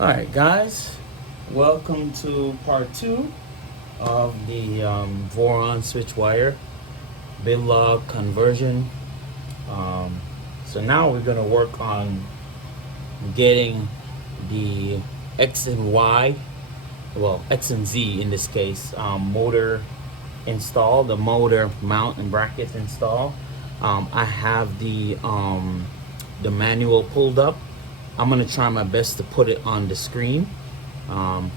Alright guys, welcome to part 2 of the Voron Switchwire build log conversion. So now we're going to work on getting the X and Y, well X and Z in this case, motor installed, the motor mount and brackets installed. I have the manual pulled up. I'm gonna try my best to put it on the screen. I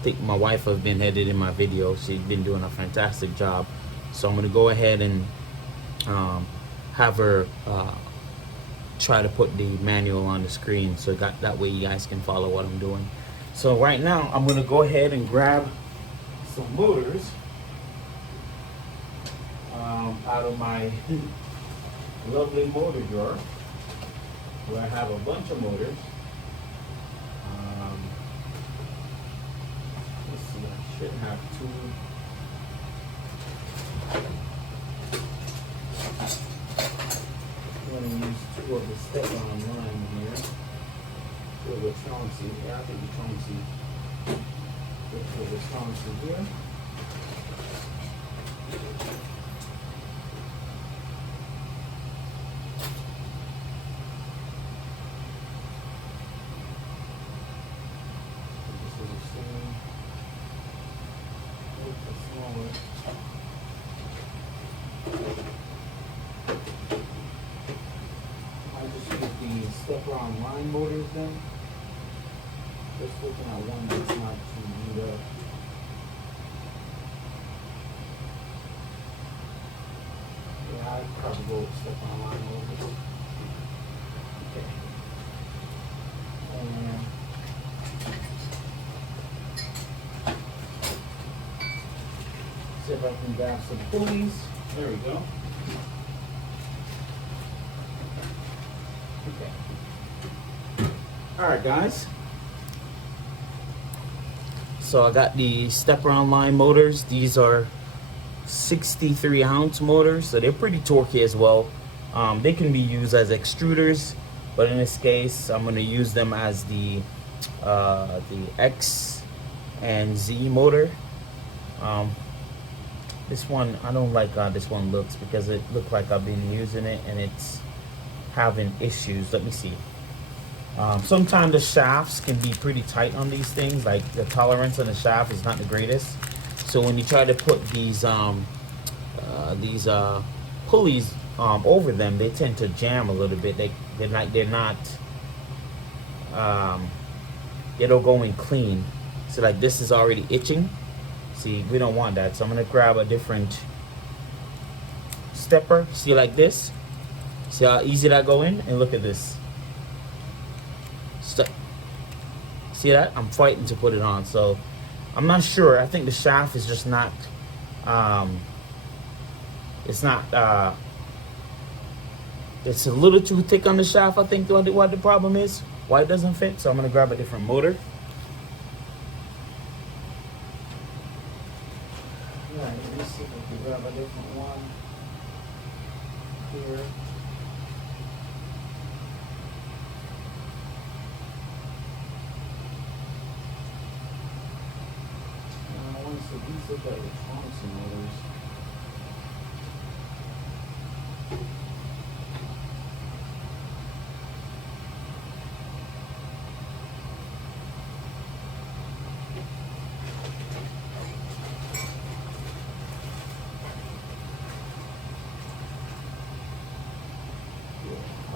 think my wife has been editing my video. She's been doing a fantastic job. So I'm gonna go ahead and have her try to put the manual on the screen, so that way you guys can follow what I'm doing. So right now I'm gonna go ahead and grab some motors out of my lovely motor drawer, where I have a bunch of motors. Let's see, I should have 2. I'm going to use 2 of the step-on line here. 2 of the Chauncey. Yeah, I think the Chauncey. 2 of the Chauncey here. Step-on line motors then. Just looking at one that's not too beat up. Yeah, I'd probably go with step-on line motors. Okay. And see if I can grab some pulleys. There we go. Okay. Alright guys, so I got the step-around line motors. These are 63 ounce motors, so they're pretty torquey as well. They can be used as extruders, but in this case I'm going to use them as the X and Z motor. This one, I don't like how this one looks, because it looks like I've been using it and it's having issues. Let me see. Sometimes the shafts can be pretty tight on these things, like the tolerance on the shaft is not the greatest. So when you try to put these pulleys over them, they tend to jam a little bit. They don't go in clean. So like this is already itching. See, we don't want that. So I'm gonna grab a different stepper. See, like this. See how easy that go in? And look at this. See that? I'm fighting to put it on. So I'm not sure. I think the shaft is just not it's a little too thick on the shaft. I think what the problem is, why it doesn't fit. So I'm gonna grab a different motor. Alright, let me see if I can grab a different one here. So these look like electronics motors.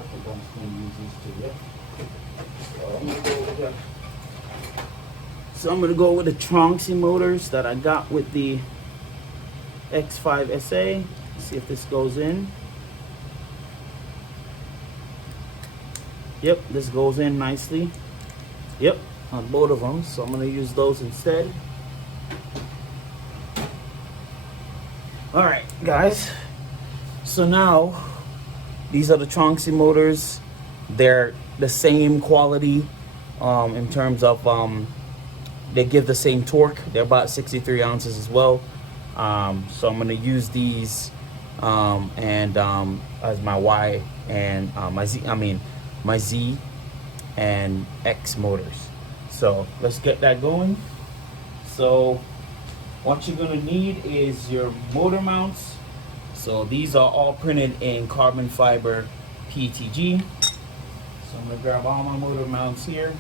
think I'm just gonna use these two, yeah. So I'm gonna go with the Tronxy motors that I got with the X5 SA. See if this goes in. Yep, this goes in nicely. Yep, on both of them. So I'm gonna use those instead. All right, guys. So now these are the Tronxy motors. They're the same quality in terms of they give the same torque. They're about 63 ounces as well. So I'm gonna use these as my Y and my Z and X motors. So let's get that going. So what you're gonna need is your motor mounts. So these are all printed in carbon fiber PETG. So I'm gonna grab all my motor mounts here.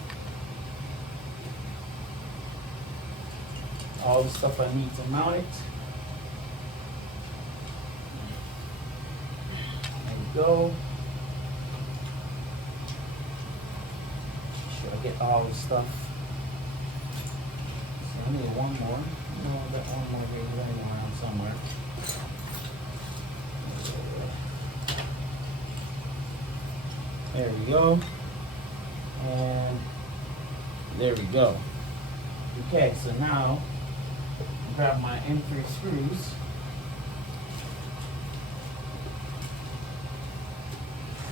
All the stuff I need to mount it. There we go. Make sure I get all the stuff. So I need one more. No, I got one more here laying around somewhere. There we go. And there we go. Okay, so now grab my M3 screws.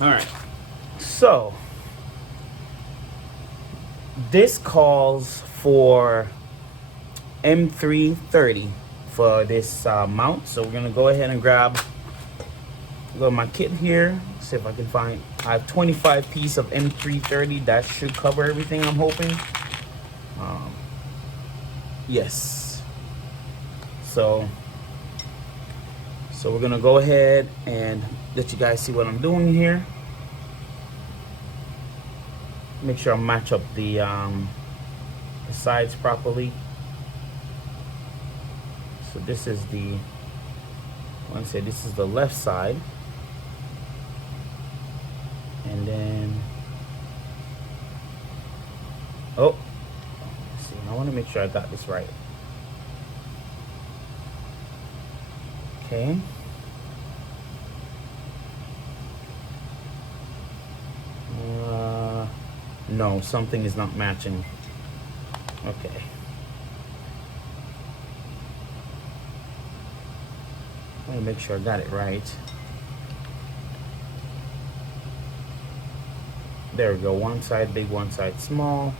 All right. So this calls for M330 for this mount. So we're gonna go ahead and grab my kit here. See if I can find. I have 25 pieces of M330. That should cover everything, I'm hoping. Yes. So we're gonna go ahead and let you guys see what I'm doing here. Make sure I match up the sides properly. So this is the, I want to say this is the left side. And then, oh, let's see, I want to make sure I got this right. Okay. No, something is not matching. Okay. Let me make sure I got it right. There we go. One side big, one side small.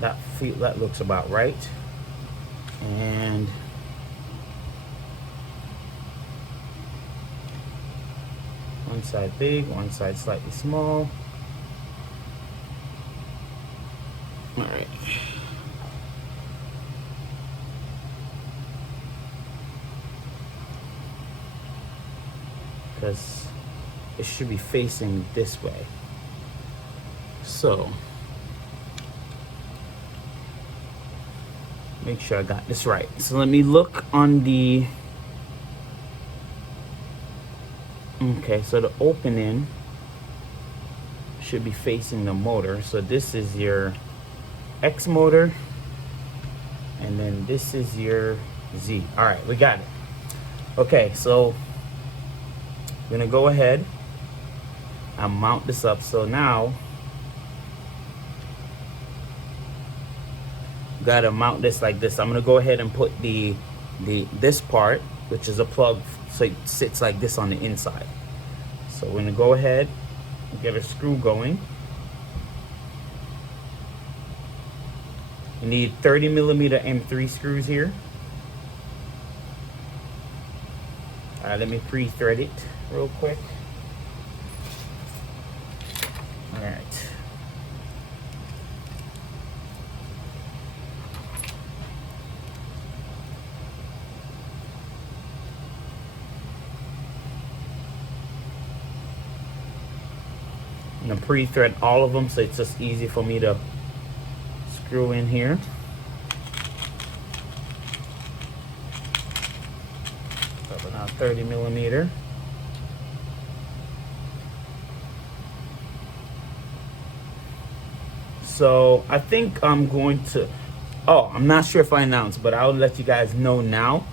That looks about right. And one side big, one side slightly small. All right. Because it should be facing this way. So make sure I got this right. So let me look on the, okay, so the opening should be facing the motor. So this is your X motor, and then this is your Z. All right, we got it. Okay, so I'm gonna go ahead and mount this up. So now gotta mount this like this. I'm gonna go ahead and put this part, which is a plug, so it sits like this on the inside. So we're gonna go ahead and get a screw going. You need 30mm M3 screws here. All right, let me pre-thread it real quick. All right. I'm gonna pre-thread all of them so it's just easy for me to screw in here. So now 30mm. So I think I'm going to, oh, I'm not sure if I announced, but I'll let you guys know now,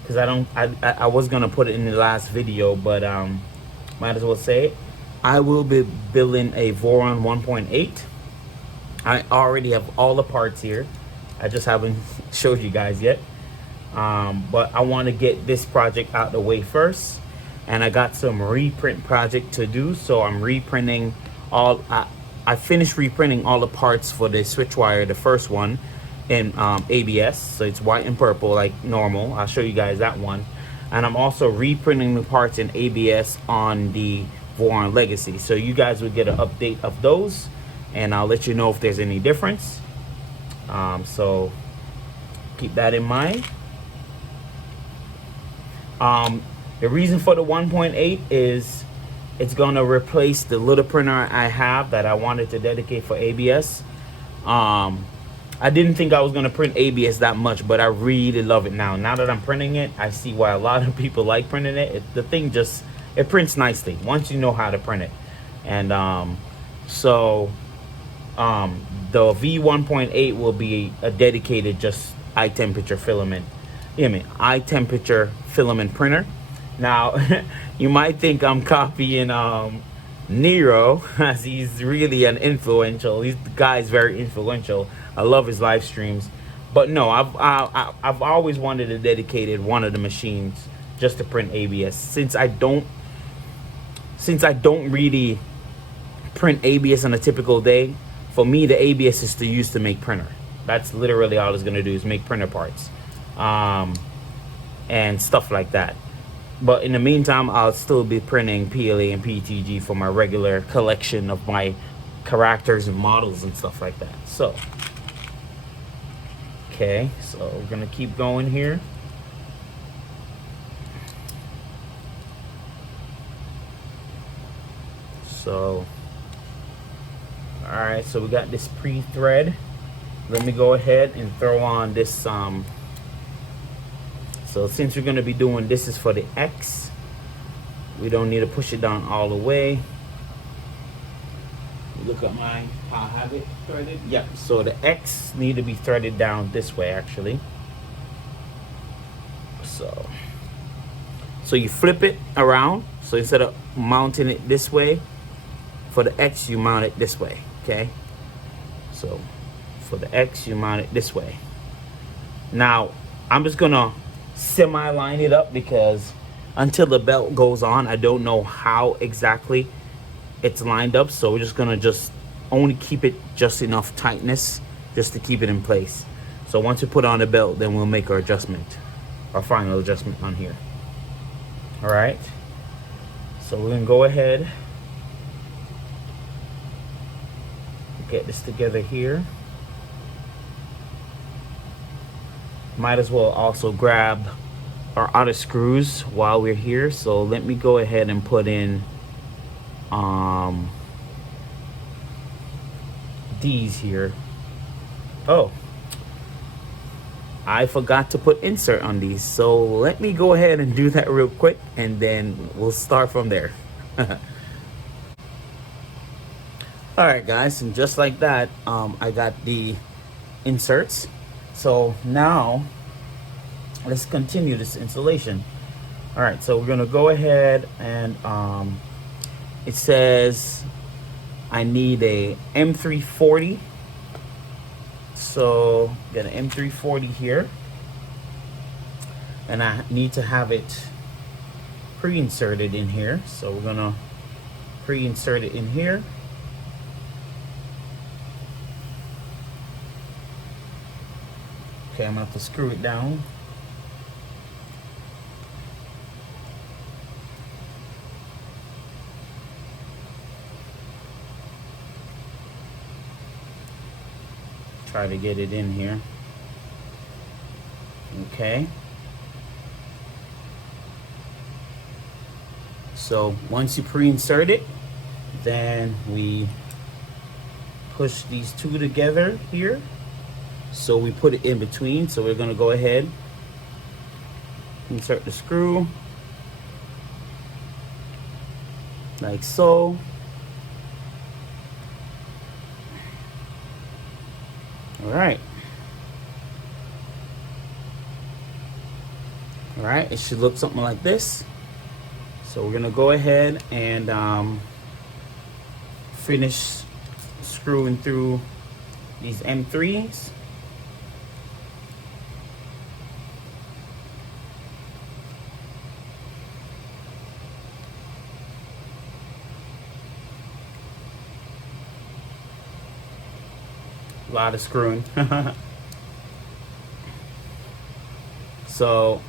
because I was gonna put it in the last video, but might as well say it. I will be building a Voron 1.8. I already have all the parts here. I just haven't showed you guys yet. But I want to get this project out the way first, and I got some reprint project to do. So I'm reprinting all. I finished reprinting all the parts for the Switchwire, the first one, in ABS. So it's white and purple like normal. I'll show you guys that one. And I'm also reprinting the parts in ABS on the Voron Legacy. So you guys will get an update of those, and I'll let you know if there's any difference. So keep that in mind. The reason for the 1.8 is it's gonna replace the little printer I have that I wanted to dedicate for ABS. I didn't think I was gonna print ABS that much, but I really love it now. Now that I'm printing it, I see why a lot of people like printing it. The thing just, it prints nicely once you know how to print it. And the V1.8 will be a dedicated just high temperature filament. High temperature filament printer. Now, you might think I'm copying Nero, as he's really the guy is very influential. I love his live streams, but no, I've always wanted to dedicate one of the machines just to print ABS. Since I don't really print ABS on a typical day, for me the ABS is to use to make printer. That's literally all it's gonna do, is make printer parts and stuff like that. But in the meantime, I'll still be printing PLA and PETG for my regular collection of my characters and models and stuff like that. So okay, so we're gonna keep going here. So all right, so we got this pre-thread. Let me go ahead and throw on this so since we're going to be doing this is for the X, we don't need to push it down all the way. Look at mine, how I have it threaded. Yep, so the X need to be threaded down this way actually. So you flip it around. So instead of mounting it this way, for the X you mount it this way, okay? So for the X you mount it this way. Now I'm just gonna semi-line it up, because until the belt goes on I don't know how exactly it's lined up. So we're just gonna only keep it just enough tightness just to keep it in place. So once we put on the belt, then we'll make our final adjustment on here. All right, so we're gonna go ahead, get this together here. Might as well also grab our outer screws while we're here. So let me go ahead and put in these here. Oh, I forgot to put insert on these, so let me go ahead and do that real quick, and then we'll start from there. All right guys, and just like that, I got the inserts. So now let's continue this installation. All right, so we're gonna go ahead and it says I need a M340. So get an M340 here, and I need to have it pre-inserted in here. So we're gonna pre-insert it in here. Okay, I'm gonna have to screw it down. Try to get it in here. Okay. So once you pre-insert it, then we push these two together here. So we put it in between. So we're gonna go ahead, insert the screw like so. right. All right, it should look something like this. So we're gonna go ahead and finish screwing through these M3s. A lot of screwing. So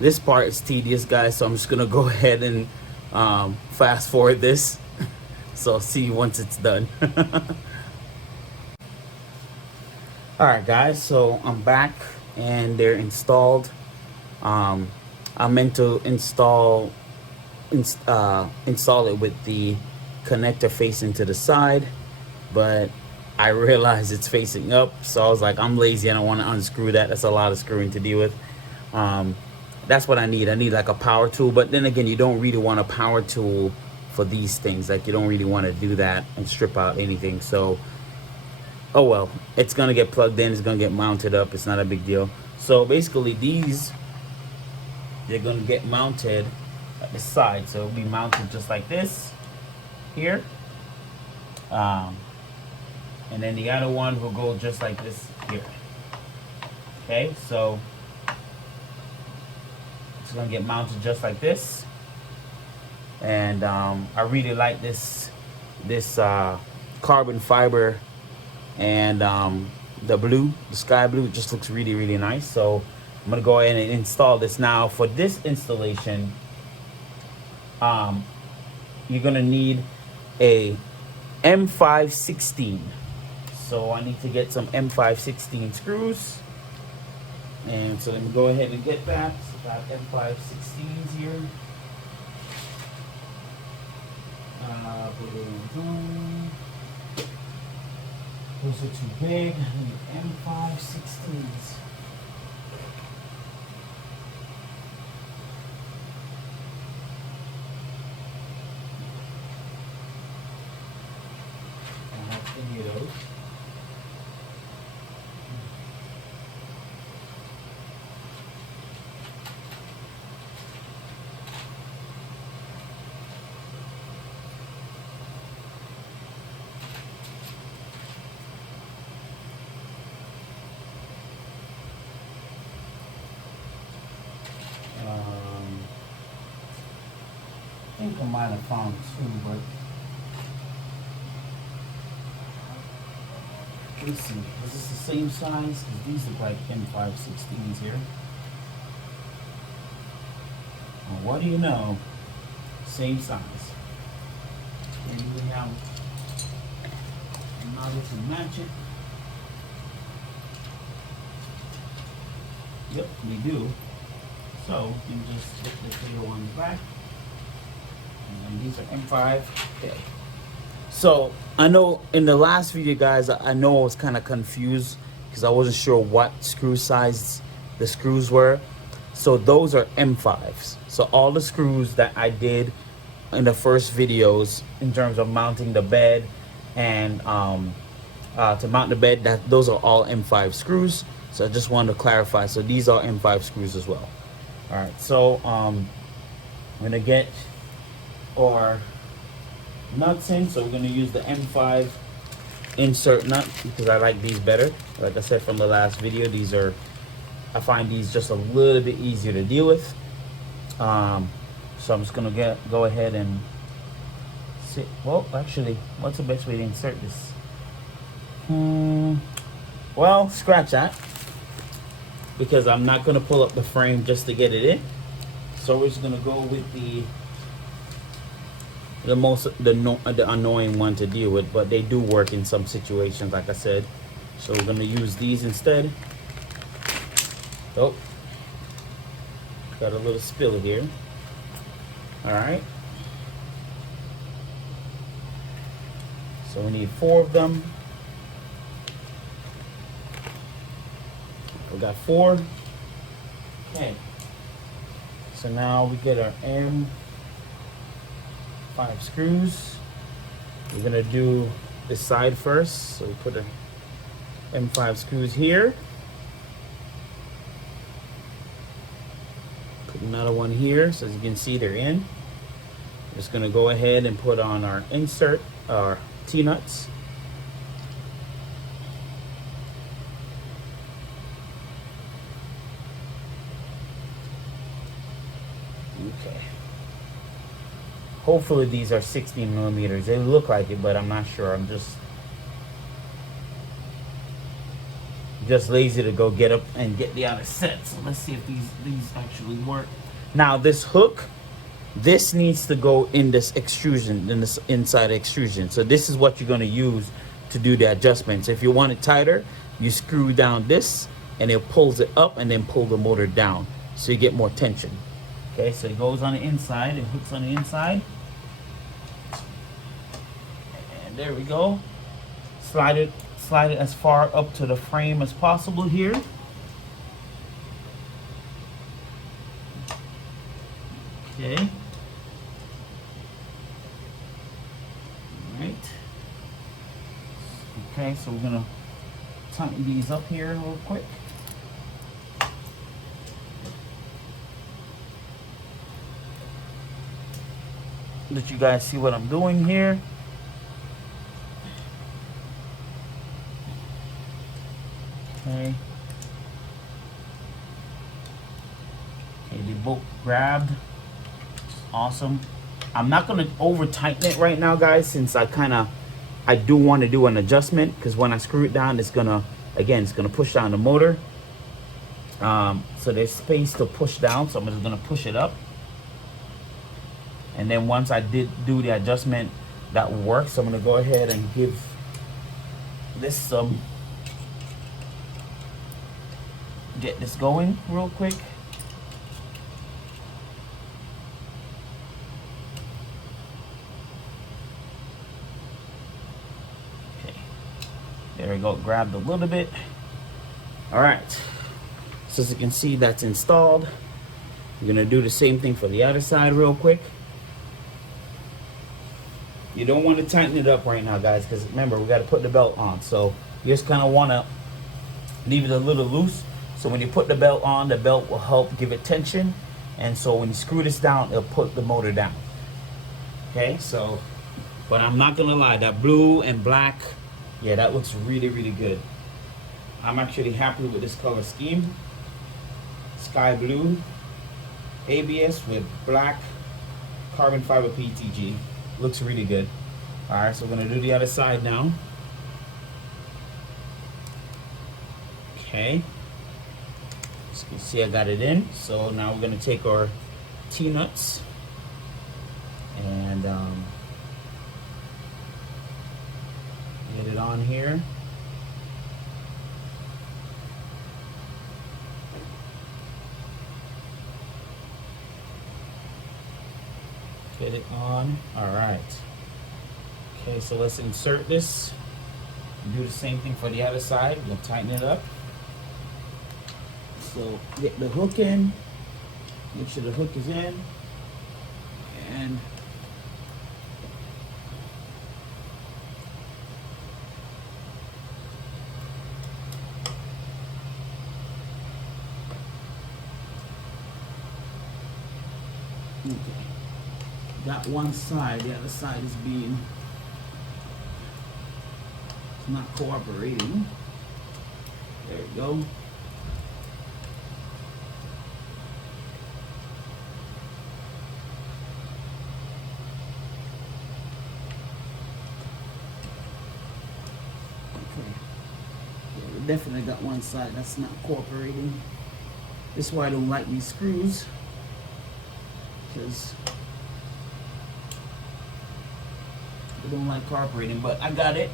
this part is tedious, guys, so I'm just gonna go ahead and fast forward this. So I'll see you once it's done. Alright guys, so I'm back and they're installed. I meant to install it with the connector facing to the side, but I realized it's facing up, so I was like, I'm lazy, I don't want to unscrew that. That's a lot of screwing to deal with. That's what I need. I need like a power tool, but then again, you don't really want a power tool for these things. Like, you don't really want to do that and strip out anything. So, oh well, it's gonna get plugged in, it's gonna get mounted up, it's not a big deal. So basically these, they're gonna get mounted at the side, so it'll be mounted just like this here, and then the other one will go just like this here. Okay, so it's gonna get mounted just like this. And I really like this carbon fiber, and the sky blue, it just looks really, really nice. So I'm gonna go ahead and install this. Now for this installation, you're gonna need a M516. So I need to get some M516 screws, and so let me go ahead and get that. So I have M516s here. Those are too big. I need M516s. I don't have any of those. I think I might have found two, but let's see. Is this the same size? Because these look like M516s here. Well, what do you know? Same size. And we have another to match it. Yep, we do. So you can just hit the bigger one back. And these are M5. Okay. So I know in the last video, guys, I know I was kind of confused because I wasn't sure what screw size the screws were. So those are M5s. So all the screws that I did in the first videos in terms of mounting the bed and to mount the bed, those are all M5 screws. So I just wanted to clarify. So these are M5 screws as well. All right. So I'm gonna get our nuts in. So we're gonna use the M5 insert nut because I like these better. Like I said from the last video, I find these just a little bit easier to deal with. So I'm just gonna go ahead and sit. Well, actually, what's the best way to insert this? Well, scratch that, because I'm not gonna pull up the frame just to get it in. So we're just gonna go with the annoying one to deal with, but they do work in some situations, like I said. So we're gonna use these instead. Oh, got a little spill here. All right. So we need 4 of them. We got 4. Okay. So now we get our M5 screws. We're gonna do this side first. So we put a M5 screws here. Put another one here, so as you can see they're in. Just gonna go ahead and put on our insert, our T-nuts. Okay. Hopefully these are 16 millimeters. They look like it, but I'm not sure. I'm just lazy to go get up and get the other set. So let's see if these actually work. Now this hook, this needs to go in this extrusion, in this inside extrusion. So this is what you're going to use to do the adjustments. If you want it tighter, you screw down this and it pulls it up and then pull the motor down so you get more tension. Okay, so it goes on the inside, it hooks on the inside. And there we go. Slide it as far up to the frame as possible here. Okay. All right. Okay, so we're gonna tighten these up here real quick. Let you guys see what I'm doing here. Okay. Okay, they both grabbed. Awesome. I'm not gonna over tighten it right now, guys, since I do want to do an adjustment, because when I screw it down, it's gonna push down the motor. So there's space to push down, so I'm just gonna push it up. And then once I do the adjustment that works, I'm gonna go ahead and give this some, get this going real quick. Okay, there we go, grabbed a little bit. All right, so as you can see, that's installed. We're gonna do the same thing for the other side real quick. You don't want to tighten it up right now, guys, because remember, we got to put the belt on. So you just kind of want to leave it a little loose. So when you put the belt on, the belt will help give it tension. And so when you screw this down, it'll put the motor down. Okay, so, but I'm not going to lie, that blue and black, yeah, that looks really, really good. I'm actually happy with this color scheme. Sky blue, ABS with black carbon fiber PETG. Looks really good. All right, so we're gonna do the other side now. Okay. So you can see I got it in. So now we're gonna take our T-nuts and get it on here. Get it on. All right. Okay, so let's insert this. Do the same thing for the other side. We'll tighten it up. So get the hook in. Make sure the hook is in. And okay. Got one side, the other side is it's not cooperating. There we go. Okay. Yeah, we definitely got one side that's not cooperating. This is why I don't like these screws, because I don't like cooperating, but I got it.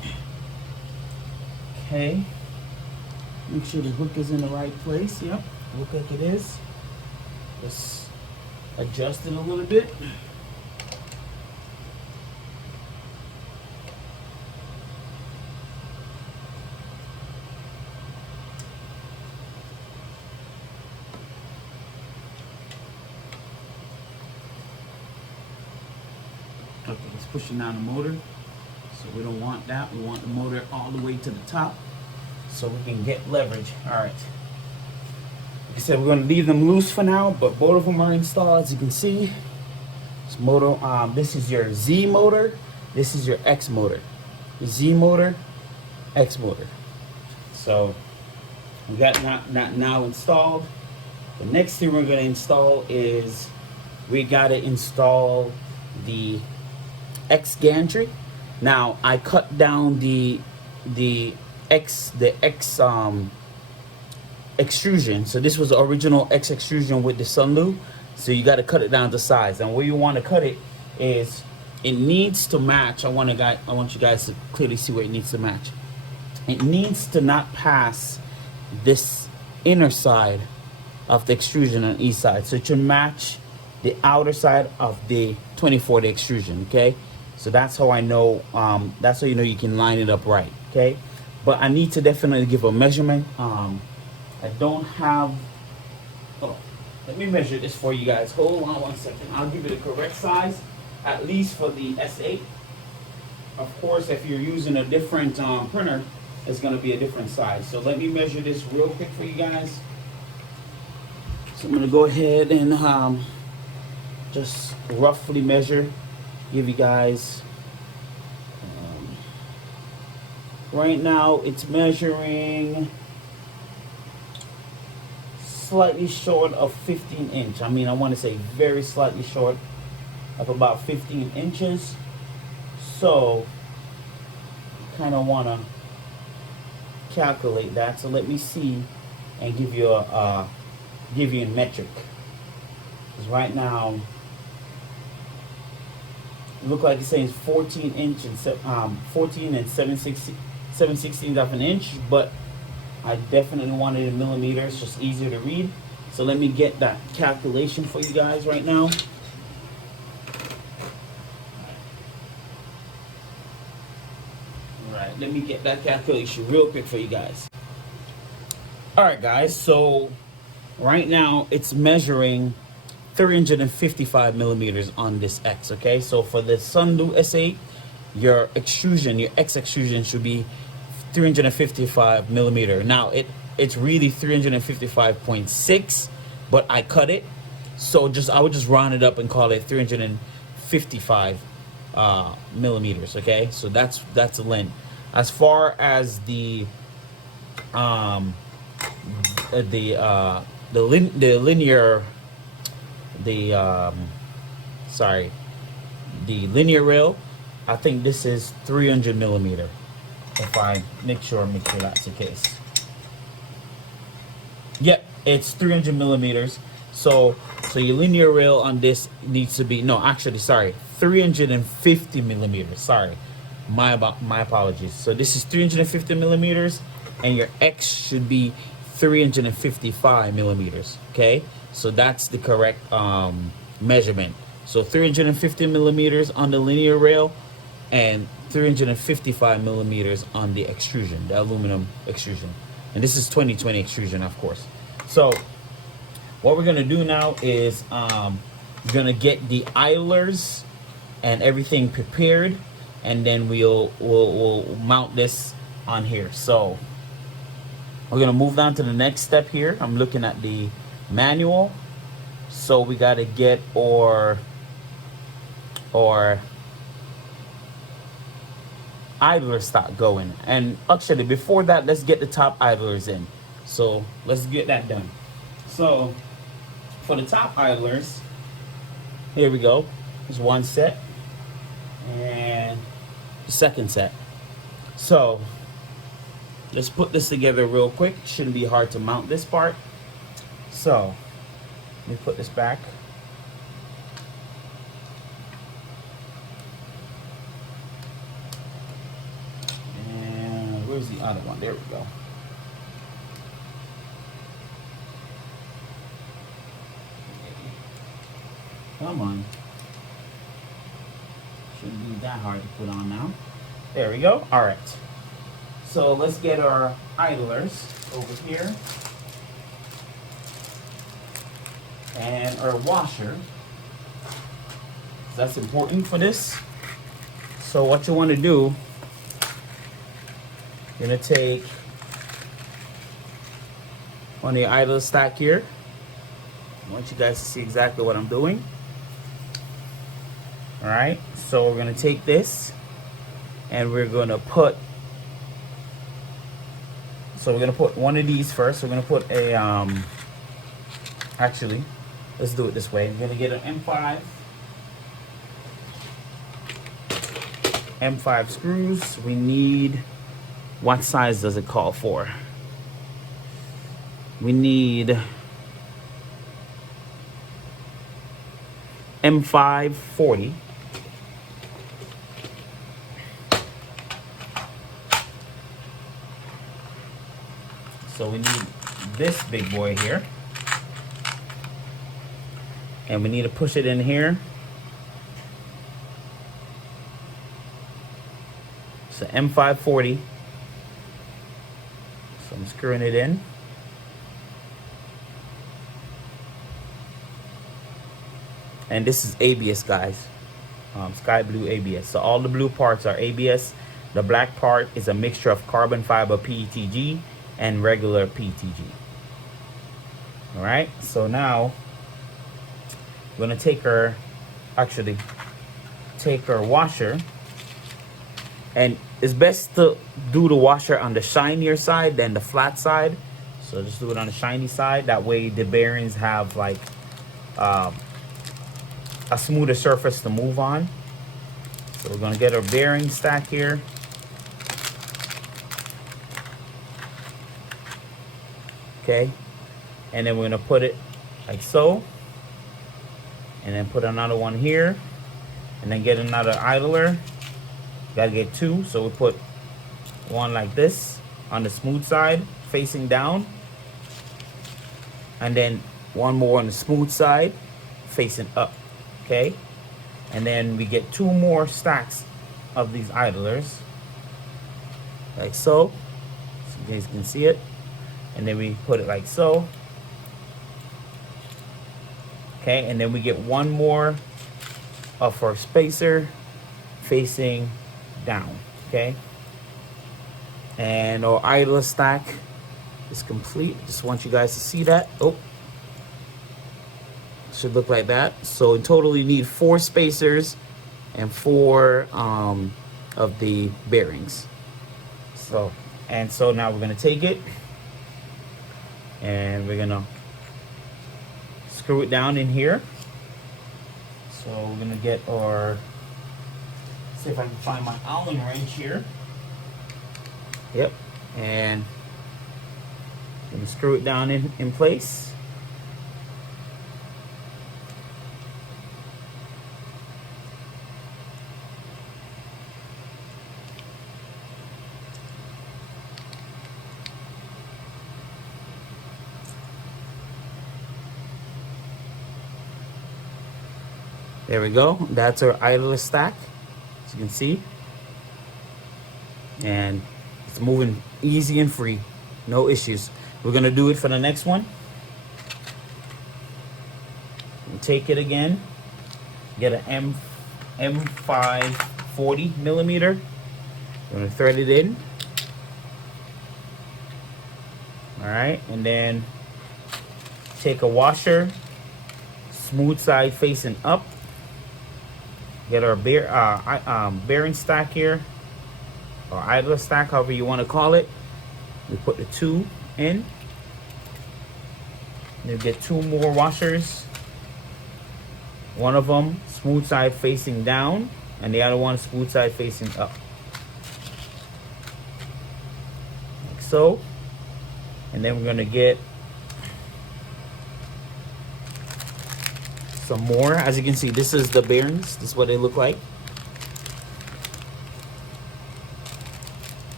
Okay. Make sure the hook is in the right place. Yep. Look like it is. Just adjust it a little bit. Okay, it's pushing down the motor. So we don't want that. We want the motor all the way to the top. so we can get leverage. All right. Like I said, we're going to leave them loose for now, but both of them are installed, as you can see. This motor, this is your Z motor. This is your X motor. Z motor, X motor. So we got that now installed. The next thing we're going to install is we got to install the X gantry. Now I cut down the X extrusion. So this was the original X extrusion with the Sunlu. So you got to cut it down to size. And where you want to cut it is, it needs to match. I want you guys to clearly see where it needs to match. It needs to not pass this inner side of the extrusion on each side. So it should match the outer side of the 2040 extrusion. Okay. So that's how I know. That's how you know you can line it up right. Okay. But I need to definitely give a measurement. I don't have. Oh, let me measure this for you guys. Hold on 1 second. I'll give you the correct size, at least for the S8. Of course, if you're using a different printer, it's going to be a different size. So let me measure this real quick for you guys. So I'm going to go ahead and just roughly measure, give you guys. Right now, it's measuring slightly short of 15 inch. I mean, I want to say very slightly short of about 15 inches. So kind of want to calculate that. So let me see and give you a metric. Because right now it looks like it's saying 14 inch and 14 and 7/16 of an inch, but I definitely want it in millimeters. It's just easier to read. So let me get that calculation for you guys right now. All right, let me get that calculation real quick for you guys. All right, guys. So right now it's measuring 355 millimeters on this X. Okay, so for the Sunlu S8, your extrusion, your X extrusion should be 355 millimeter. Now it's really 355.6, but I cut it, so I would just round it up and call it 355 millimeters. Okay, so that's the length. As far as the linear rail, I think this is 300 millimeter. If I make sure that's the case. Yep, it's 300 millimeters. So your linear rail on this needs to be, no, actually, sorry, 350 millimeters. Sorry, my apologies. So this is 350 millimeters, and your X should be 355 millimeters. Okay, so that's the correct measurement. So 350 millimeters on the linear rail, and 355 millimeters on the extrusion, the aluminum extrusion. And this is 2020 extrusion, of course. So what we're gonna do now is we're gonna get the idlers and everything prepared, and then we'll mount this on here. So we're gonna move down to the next step here. I'm looking at the manual. So we gotta get our idler stock going, and actually before that, let's get the top idlers in. So let's get that done. So for the top idlers, here we go. There's one set and the second set. So let's put this together real quick. Shouldn't be hard to mount this part. So let me put this back. Where's the other one? There we go. Come on. Shouldn't be that hard to put on now. There we go. All right. So let's get our idlers over here. And our washer. That's important for this. So what you want to do, you're gonna take on the idler stack here. I want you guys to see exactly what I'm doing. All right, so we're gonna take this and we're gonna put, so we're gonna put one of these first. We're gonna put a, actually, let's do it this way. We're gonna get an M5 screws. We need, what size does it call for? We need M5 40. So we need this big boy here. And we need to push it in here. So M540. So I'm screwing it in. And this is ABS, guys. Sky blue ABS. So all the blue parts are ABS. The black part is a mixture of carbon fiber PETG and regular PETG. All right. So now we're gonna take our washer, and it's best to do the washer on the shinier side than the flat side. So just do it on the shiny side. That way the bearings have like a smoother surface to move on. So we're gonna get our bearing stack here. Okay, and then we're gonna put it like so, and then put another one here, and then get another idler. Gotta get two, so we put one like this on the smooth side facing down, and then one more on the smooth side facing up. Okay, and then we get two more stacks of these idlers like so you guys can see it, and then we put it like so. Okay, and then we get one more of our spacer facing down. Okay, and our idler stack is complete. Just want you guys to see that. Oh, should look like that. So in total you need 4 spacers and 4 of the bearings. So now we're gonna take it and we're gonna screw it down in here. So we're gonna get our, see if I can find my Allen wrench here. Yep, and I'm gonna screw it down in place. There we go. That's our idler stack, as you can see. And it's moving easy and free. No issues. We're going to do it for the next one. We'll take it again. Get an M5 40 millimeter. We're going to thread it in. Alright. And then take a washer. Smooth side facing up. Get our bearing stack here, or idler stack, however you want to call it. We put the 2 in. You get 2 more washers. One of them smooth side facing down, and the other one smooth side facing up, like so. And then we're gonna get some more. As you can see, this is the bearings. This is what they look like.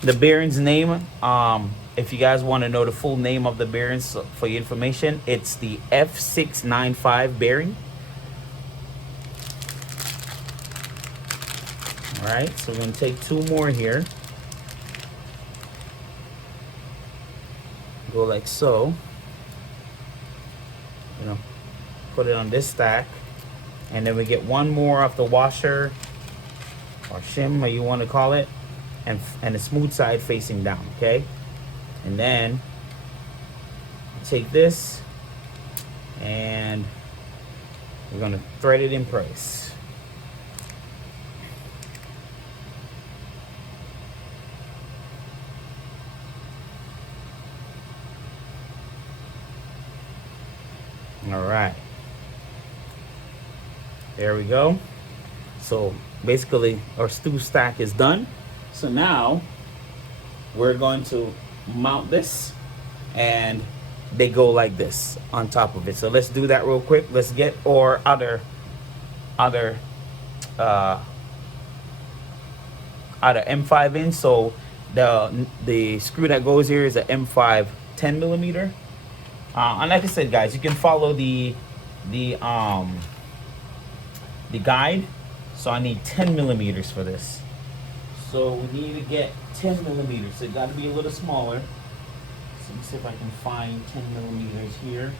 The bearings name, if you guys want to know the full name of the bearings for your information, it's the F695 bearing. All right, so we're going to take 2 more here. Go like so. You know, put it on this stack, and then we get 1 more off the washer or shim, or you want to call it, and the smooth side facing down. Okay, and then take this and we're gonna thread it in place. All right, there we go. So basically our stew stack is done. So now we're going to mount this, and they go like this on top of it. So let's do that real quick. Let's get our other M5 in. So the screw that goes here is a M5 10mm. And like I said, guys, you can follow the guide. So I need 10mm for this. So we need to get 10mm. So it got to be a little smaller. So let me see if I can find 10mm here.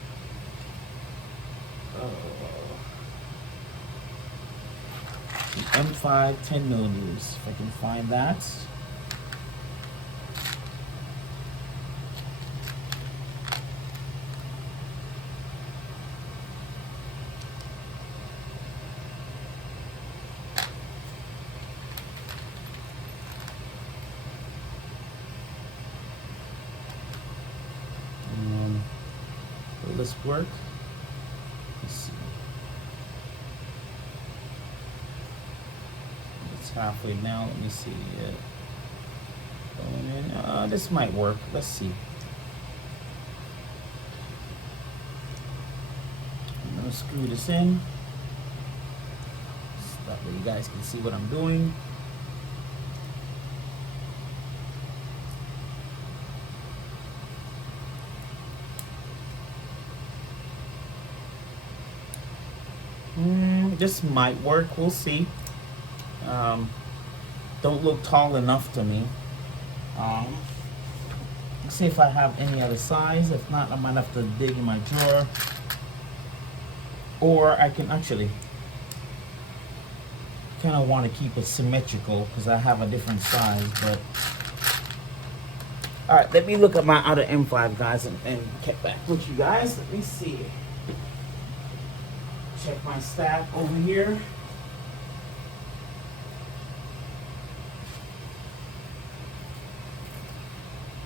M5 10mm. If I can find that. Will this work? Let's see. It's halfway now. Let me see. Going in. This might work. Let's see. I'm gonna screw this in. So that way you guys can see what I'm doing. This might work. We'll see. Don't look tall enough to me. Let's see if I have any other size. If not, I might have to dig in my drawer. Or I can actually kind of want to keep it symmetrical because I have a different size. But all right, let me look at my other M5, guys, and get back with you guys. Let me see. Check my stack over here.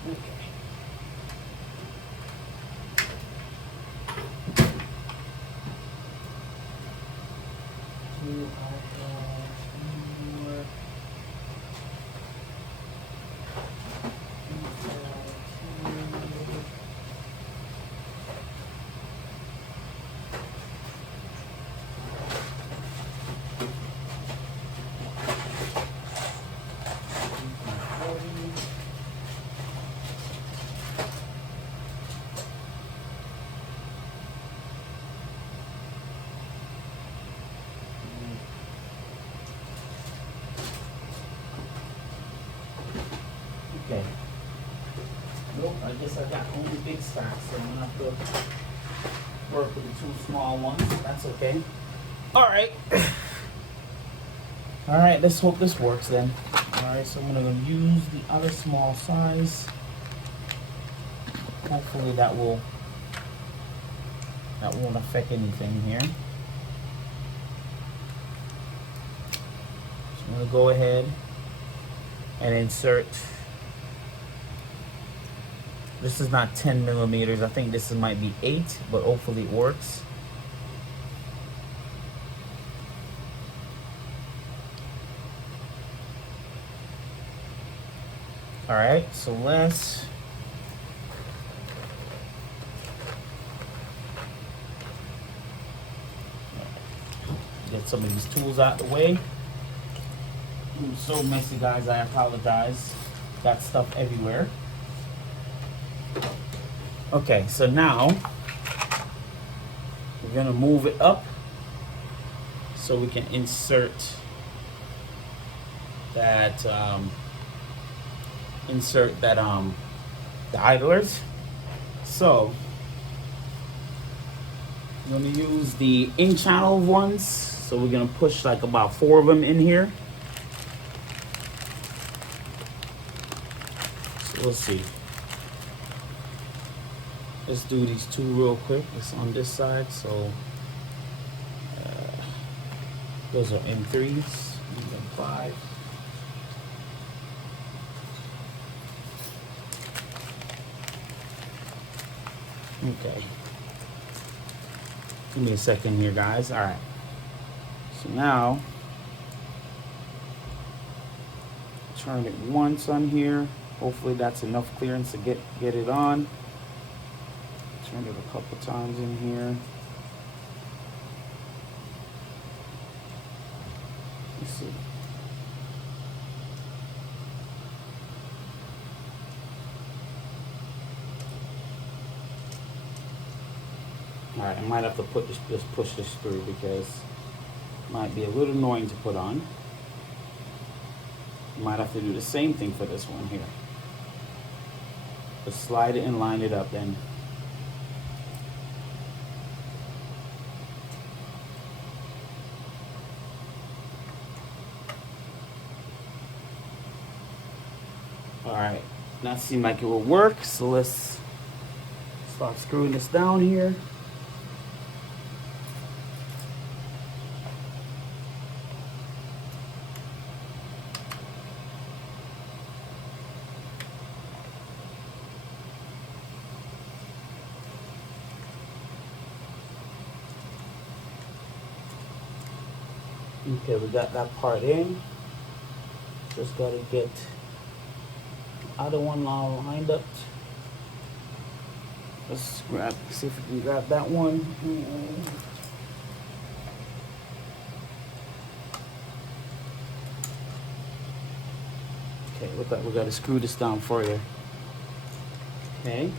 Okay. Okay. Nope, I guess I got only big stacks, so I'm gonna have to work with the two small ones. That's okay. Alright. Alright, let's hope this works then. Alright, so I'm gonna use the other small size. Hopefully that won't affect anything here. So I'm gonna go ahead and insert. This is not 10mm. I think this might be 8, but hopefully it works. All right, so let's get some of these tools out the way. I'm so messy, guys. I apologize. Got stuff everywhere. Okay, so now we're gonna move it up so we can insert that the idlers. So I'm gonna use the in-channel ones. So we're gonna push like about 4 of them in here. So we'll see. let's do these two real quick. It's on this side, so those are M3s, M5. Okay. Give me a second here, guys. All right. So now, turn it once on here. Hopefully that's enough clearance to get it on. Turn it a couple times in here. Let's see. All right, I might have to just push this through because it might be a little annoying to put on. Might have to do the same thing for this one here. Just slide it and line it up then. All right, that seems like it will work. So let's start screwing this down here. Okay, we got that part in. Just gotta get the other one all lined up. Let's see if we can grab that one. Okay, with that, we gotta screw this down for you. Okay.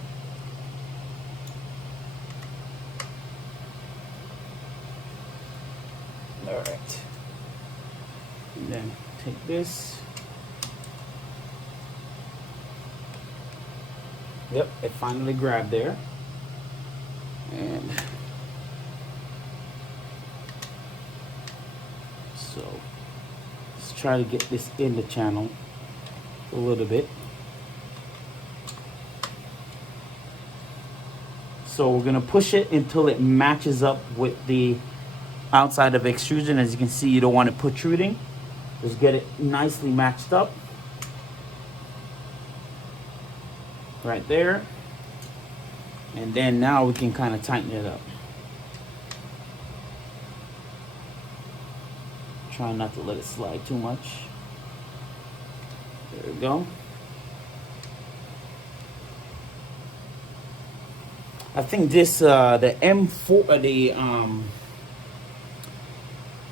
All right. And then take this. Yep, it finally grabbed there. And so let's try to get this in the channel a little bit. So we're gonna push it until it matches up with the outside of extrusion. As you can see, you don't want it protruding. Just get it nicely matched up. Right there. And then now we can kind of tighten it up. Try not to let it slide too much. There we go. I think this the M4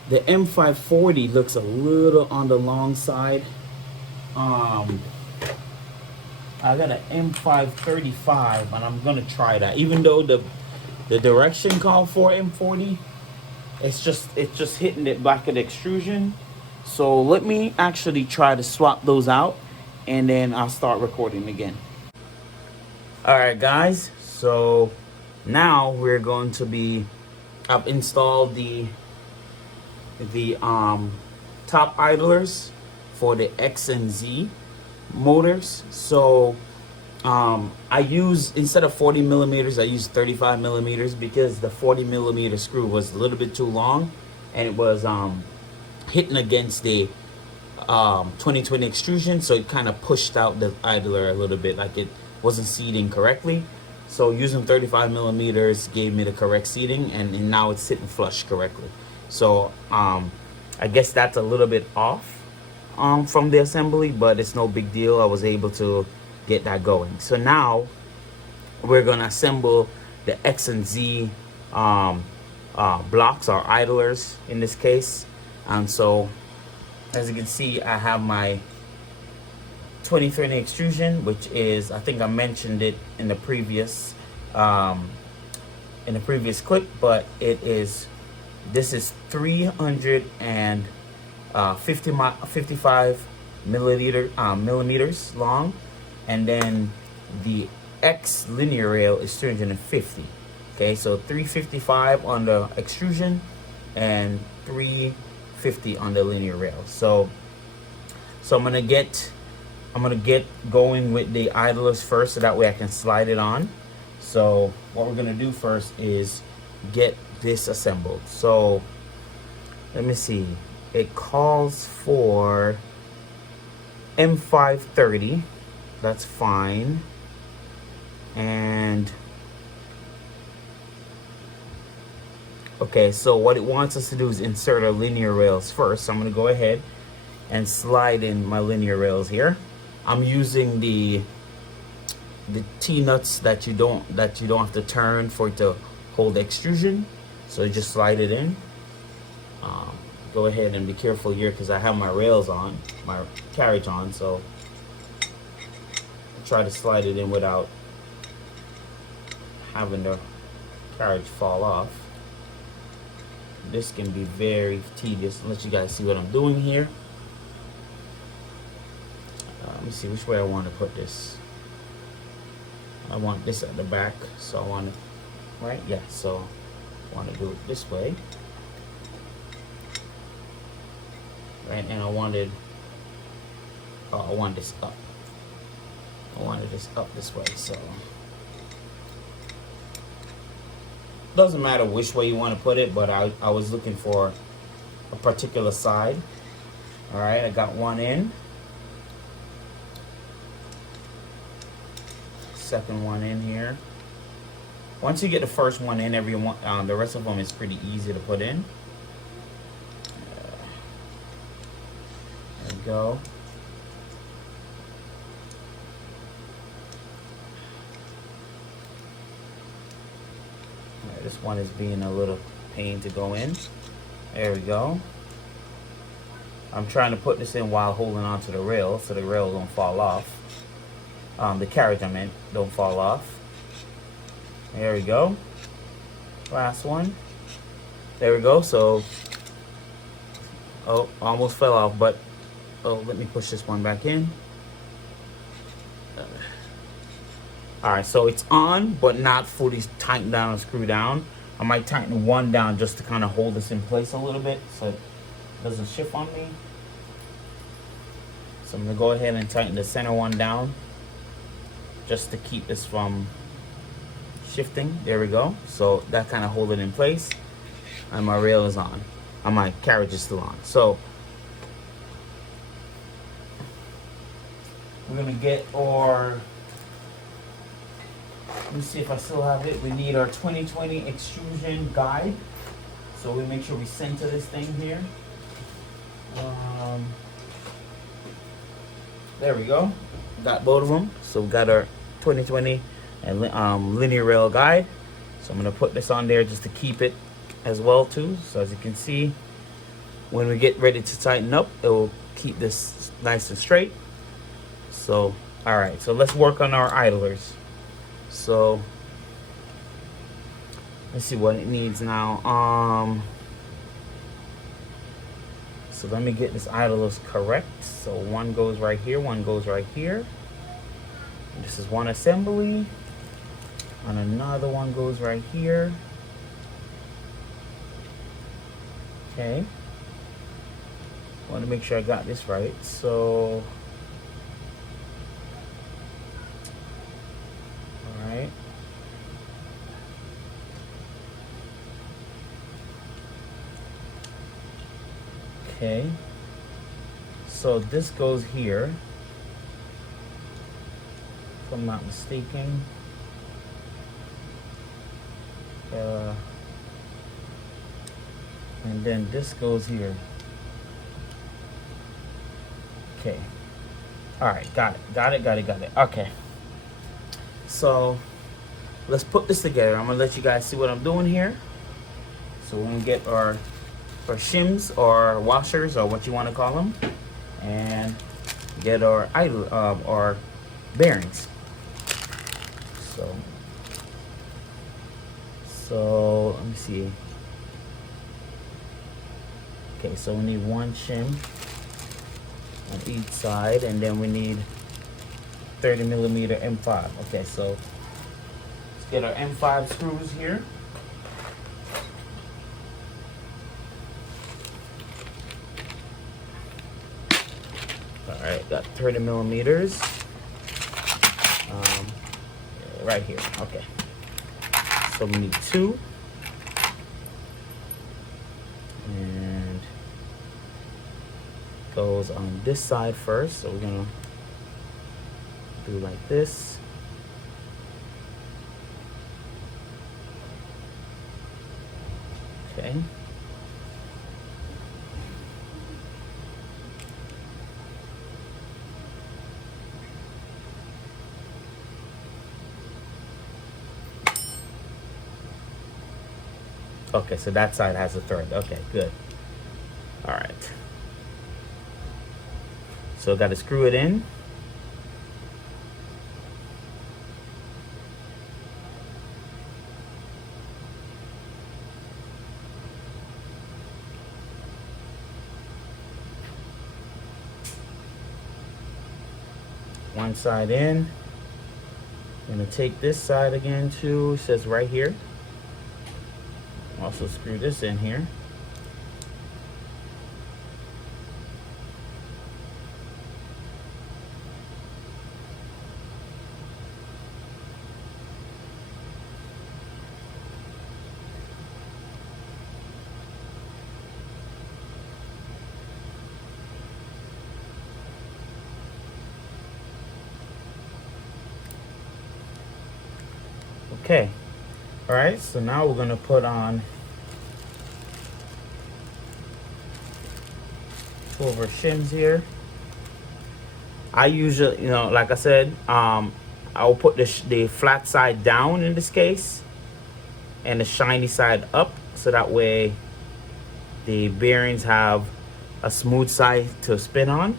the M540 looks a little on the long side. I got an M535 and I'm gonna try that. Even though the direction called for M40, it's just hitting it back at extrusion. So let me actually try to swap those out and then I'll start recording again. Alright guys, so now we're going to be, I've installed the top idlers for the X and Z motors. So I use, instead of 40 millimeters, I use 35 millimeters because the 40 millimeter screw was a little bit too long and it was hitting against the 2020 extrusion, so it kind of pushed out the idler a little bit, like it wasn't seating correctly. So using 35 millimeters gave me the correct seating, and now it's sitting flush correctly. So I guess that's a little bit off from the assembly, but it's no big deal. I was able to get that going. So now we're gonna assemble the X and Z blocks, or idlers in this case. And so as you can see, I have my 2030 extrusion, which is, I think I mentioned it in the previous clip, but it is, this is 355 millimeters long, and then the X linear rail is 350. Okay, so 355 on the extrusion and 350 on the linear rail. So I'm gonna get going with the idlers first, so that way I can slide it on, So what we're gonna do first is get this assembled. So let me see. It calls for M530. That's fine. And okay, so what it wants us to do is insert our linear rails first. So I'm gonna go ahead and slide in my linear rails here. I'm using the T-nuts that you don't have to turn for it to hold extrusion. So you just slide it in. Go ahead and be careful here because I have my rails on, my carriage on, so try to slide it in without having the carriage fall off. This can be very tedious. I'll let you guys see what I'm doing here. Let me see which way I want to put this. I want this at the back, so I want to, right? Yeah, so I want to do it this way. Right, and I want this up. I wanted this up this way, so doesn't matter which way you want to put it, but I was looking for a particular side. All right, I got one in. Second one in here. Once you get the first one in, the rest of them is pretty easy to put in. There we go. This one is being a little pain to go in. There we go. I'm trying to put this in while holding onto the rail so the rail don't fall off. The carriage, I meant, don't fall off. There we go. Last one. There we go. So, oh, almost fell off, but oh, let me push this one back in. All right, so it's on, but not fully tightened down and screwed down. I might tighten one down just to kind of hold this in place a little bit so it doesn't shift on me. So I'm gonna go ahead and tighten the center one down just to keep this from shifting. There we go. So that kind of hold it in place. And my rail is on. And my carriage is still on. So we're gonna get our, let me see if I still have it. We need our 2020 extrusion guide. So we make sure we center this thing here. There we go. Got both of them. So we got our 2020 and linear rail guide. So I'm gonna put this on there just to keep it as well too. So as you can see, when we get ready to tighten up, it will keep this nice and straight. So, all right, so let's work on our idlers. So let's see what it needs now. So let me get this idlers correct. So one goes right here, one goes right here. And this is one assembly. And another one goes right here. Okay. Want to make sure I got this right. So, all right. Okay. So this goes here, if I'm not mistaken. And then this goes here. Okay. All right, got it. Okay. So let's put this together. I'm gonna let you guys see what I'm doing here. So we're gonna get our shims or washers or what you want to call them, and get our our bearings. So let me see. Okay, so we need one shim on each side, and then we need 30mm M5. Okay, so let's get our M5 screws here. All right, got 30mm right here. Okay, So we need 2. And goes on this side first. So we're gonna do like this. Okay. Okay, so that side has a thread. Okay, good. All right. So got to screw it in. One side in. I'm gonna take this side again too. It says right here. Also screw this in here. Okay. All right, so now we're gonna put on 2 of our shims here. I usually, like I said, I'll put the flat side down in this case and the shiny side up, so that way the bearings have a smooth side to spin on.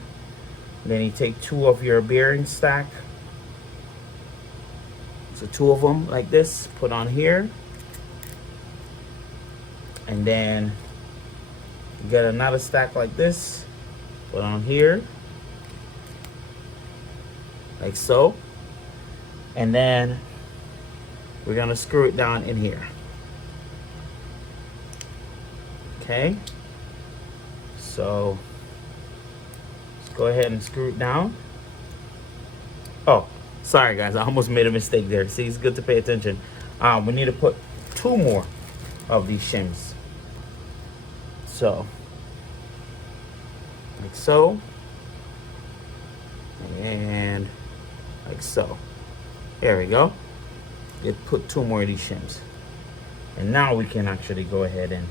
Then you take 2 of your bearing stack. So 2 of them like this, put on here. And then you get another stack like this, put on here. Like so. And then we're gonna screw it down in here. Okay. So let's go ahead and screw it down. Oh, sorry guys, I almost made a mistake there. See, it's good to pay attention. We need to put 2 more of these shims. So, like so, and like so. There we go. You put 2 more of these shims. And now we can actually go ahead and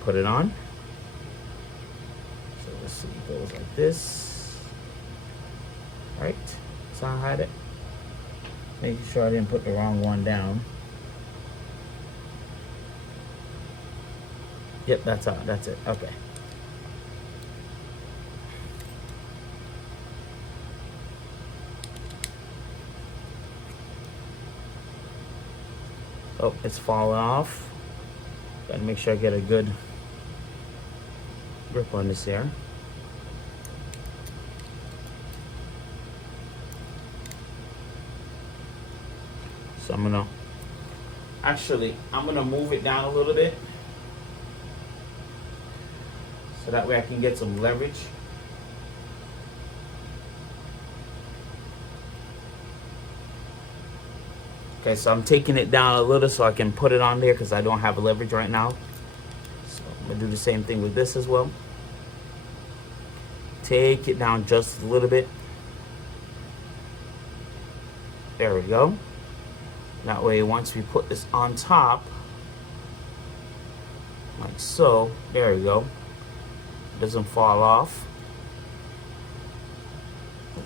put it on. So let's see, it goes like this. All right. So I had it. Making sure I didn't put the wrong one down. Yep, that's all. That's it. Okay. Oh, it's falling off. Gotta make sure I get a good grip on this here. So I'm gonna move it down a little bit so that way I can get some leverage. Okay, so I'm taking it down a little so I can put it on there because I don't have a leverage right now. So I'm gonna do the same thing with this as well. Take it down just a little bit. There we go. That way, once we put this on top, like so, there we go. It doesn't fall off.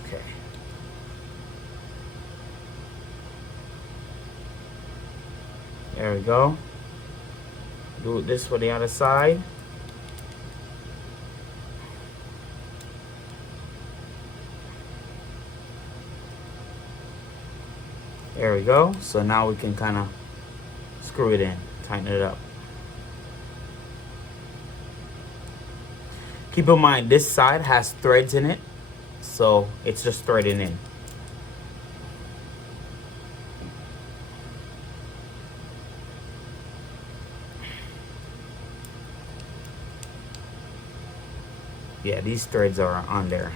Okay. There we go. Do this for the other side. There we go. So now we can kind of screw it in, tighten it up. Keep in mind, this side has threads in it, so it's just threading in. Yeah, these threads are on there.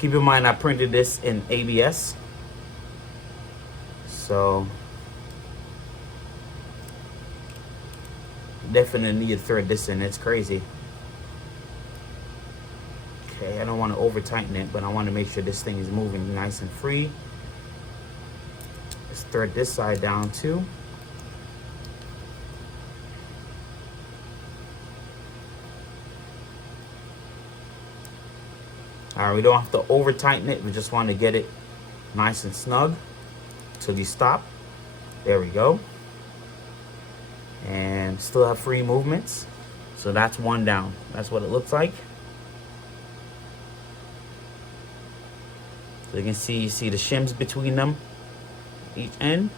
Keep in mind I printed this in ABS, so definitely need to thread this in. It's crazy. Okay, I don't want to over tighten it, but I want to make sure this thing is moving nice and free. Let's thread this side down too. Alright, we don't have to over tighten it. We just want to get it nice and snug till you stop. There we go. And still have free movements. So that's one down. That's what it looks like. So you can see the shims between them, each end.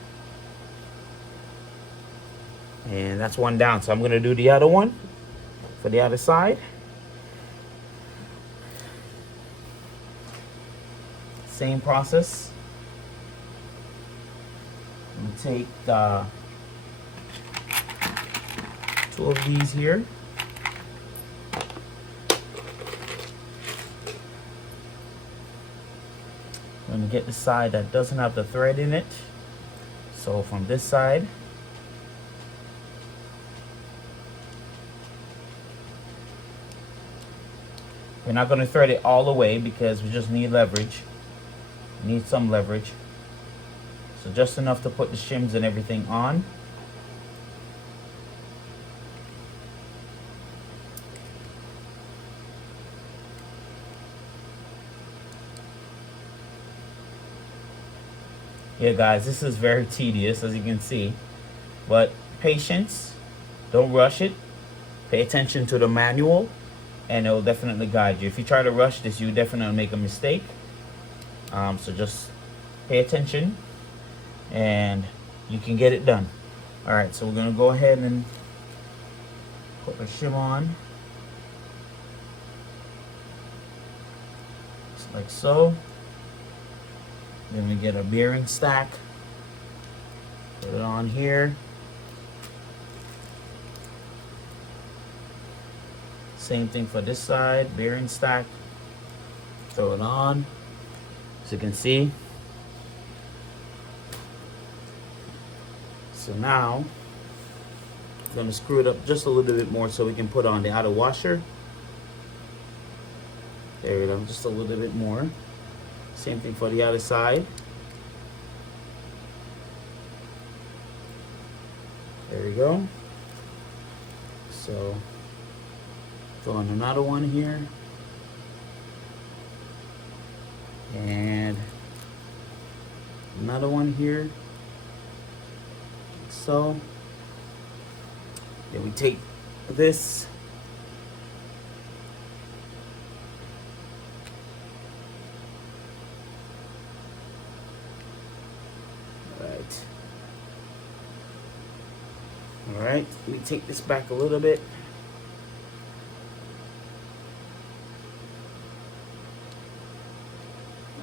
And that's one down. So I'm going to do the other one for the other side. Same process. I'm going to take two of these here. I'm going to get the side that doesn't have the thread in it. So from this side, we're not going to thread it all the way because we just need leverage. We need some leverage. So just enough to put the shims and everything on. Yeah, guys, this is very tedious, as you can see. But patience, don't rush it. Pay attention to the manual, and it will definitely guide you. If you try to rush this, you definitely make a mistake. So just pay attention, and you can get it done. All right, so we're gonna go ahead and put the shim on, just like so. Then we get a bearing stack, put it on here. Same thing for this side, bearing stack, throw it on. As you can see. So now, I'm gonna screw it up just a little bit more so we can put on the outer washer. There we go, just a little bit more. Same thing for the other side. There we go. So, throw on another one here. And another one here. Like so. Then we take this. Alright, let me take this back a little bit.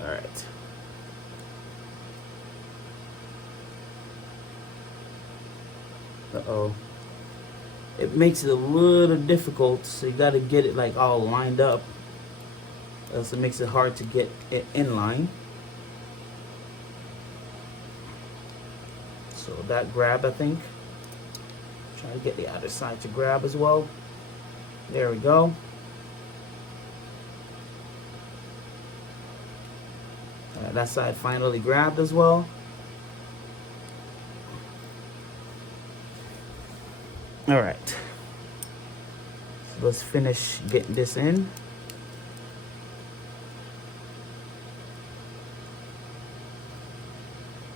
Alright. Uh-oh. It makes it a little difficult, so you gotta get it like all lined up. Else it makes it hard to get it in line. So that grab, I think. Try to get the other side to grab as well. There we go. That side finally grabbed as well. All right. So let's finish getting this in.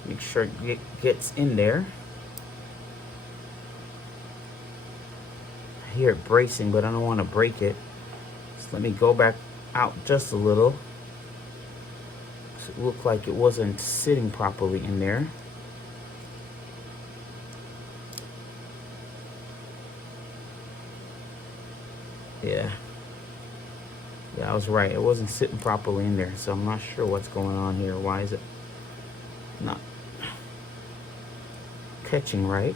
Make sure it gets in there. I hear it bracing, but I don't want to break it. So let me go back out just a little. So it looked like it wasn't sitting properly in there. Yeah, I was right. It wasn't sitting properly in there, so I'm not sure what's going on here. Why is it not catching right?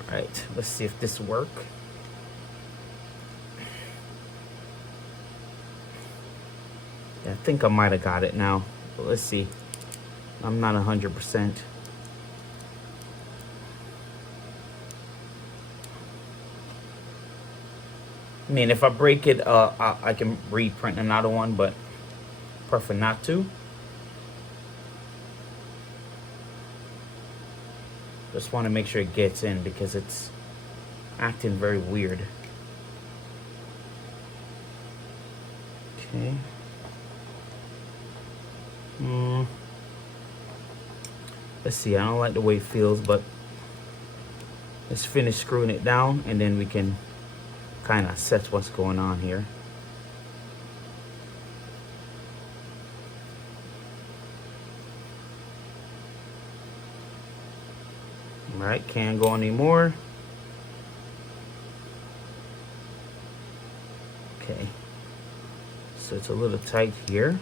All right, let's see if this works. I think I might have got it now, but let's see. I'm not 100%. I mean, if I break it, I can reprint another one, but prefer not to. Just want to make sure it gets in because it's acting very weird. Okay. Let's see, I don't like the way it feels, but let's finish screwing it down and then we can kind of assess what's going on here. All right, can't go anymore. Okay, so it's a little tight here.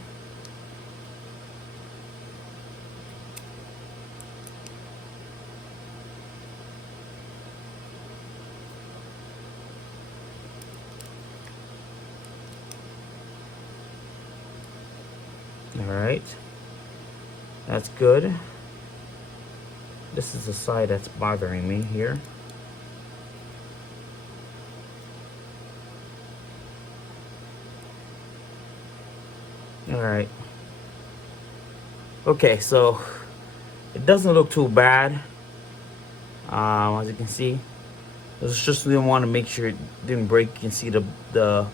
All right, that's good. This is the side that's bothering me here. All right. Okay, so it doesn't look too bad. As you can see, it's just we didn't want to make sure it didn't break. You can see the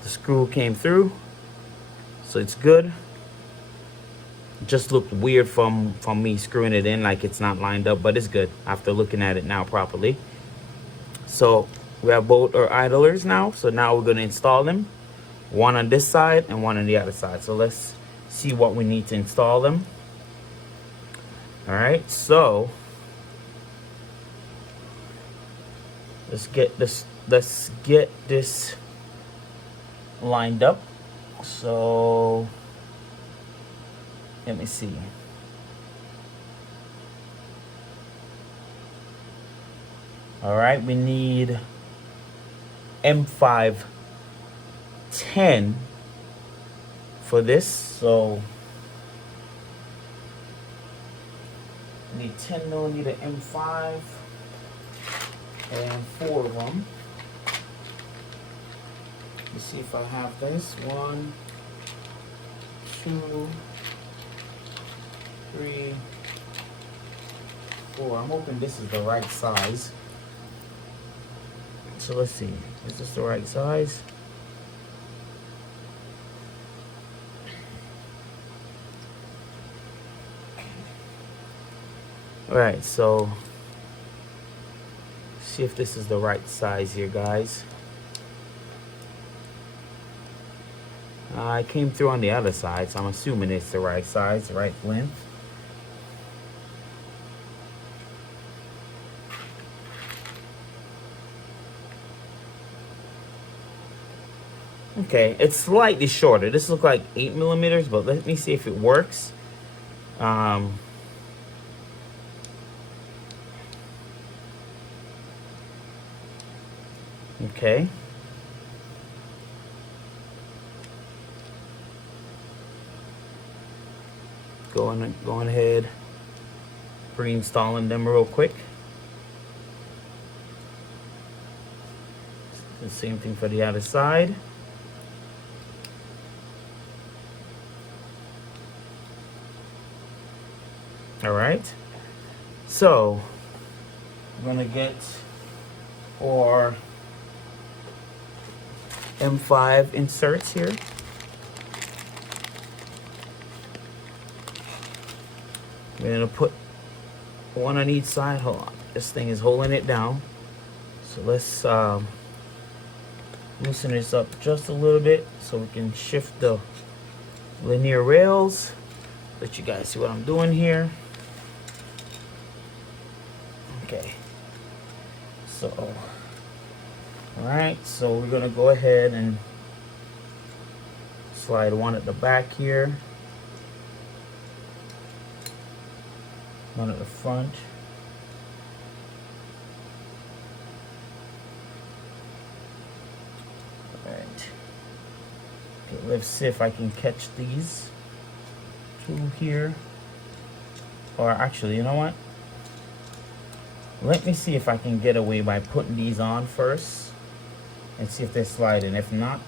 screw came through, so it's good. Just looked weird from me screwing it in, like it's not lined up, but it's good after looking at it now properly. So we have both our idlers now, so now we're going to install them, one on this side and one on the other side. So let's see what we need to install them. All right, so let's get this lined up. So let me see. All right, we need M510 for this. So we need 10mm M5 and 4 of them. Let's see if I have this. 1, 2, 3, 4. I'm hoping this is the right size. So let's see. Is this the right size? All right, so see if this is the right size here, guys. I came through on the other side, so I'm assuming it's the right size, the right length. Okay, it's slightly shorter. This looks like 8mm, but let me see if it works. Okay. Going ahead, pre-installing them real quick. The same thing for the other side. All right, so I'm gonna get our M5 inserts here. We're gonna put one on each side. Hold on, this thing is holding it down. So let's loosen this up just a little bit so we can shift the linear rails. Let you guys see what I'm doing here. Okay, so all right, so we're gonna go ahead and slide one at the back here, one at the front, Okay, let's see if I can catch these two here. Or actually, you know what? Let me see if I can get away by putting these on first and see if they slide in. If not,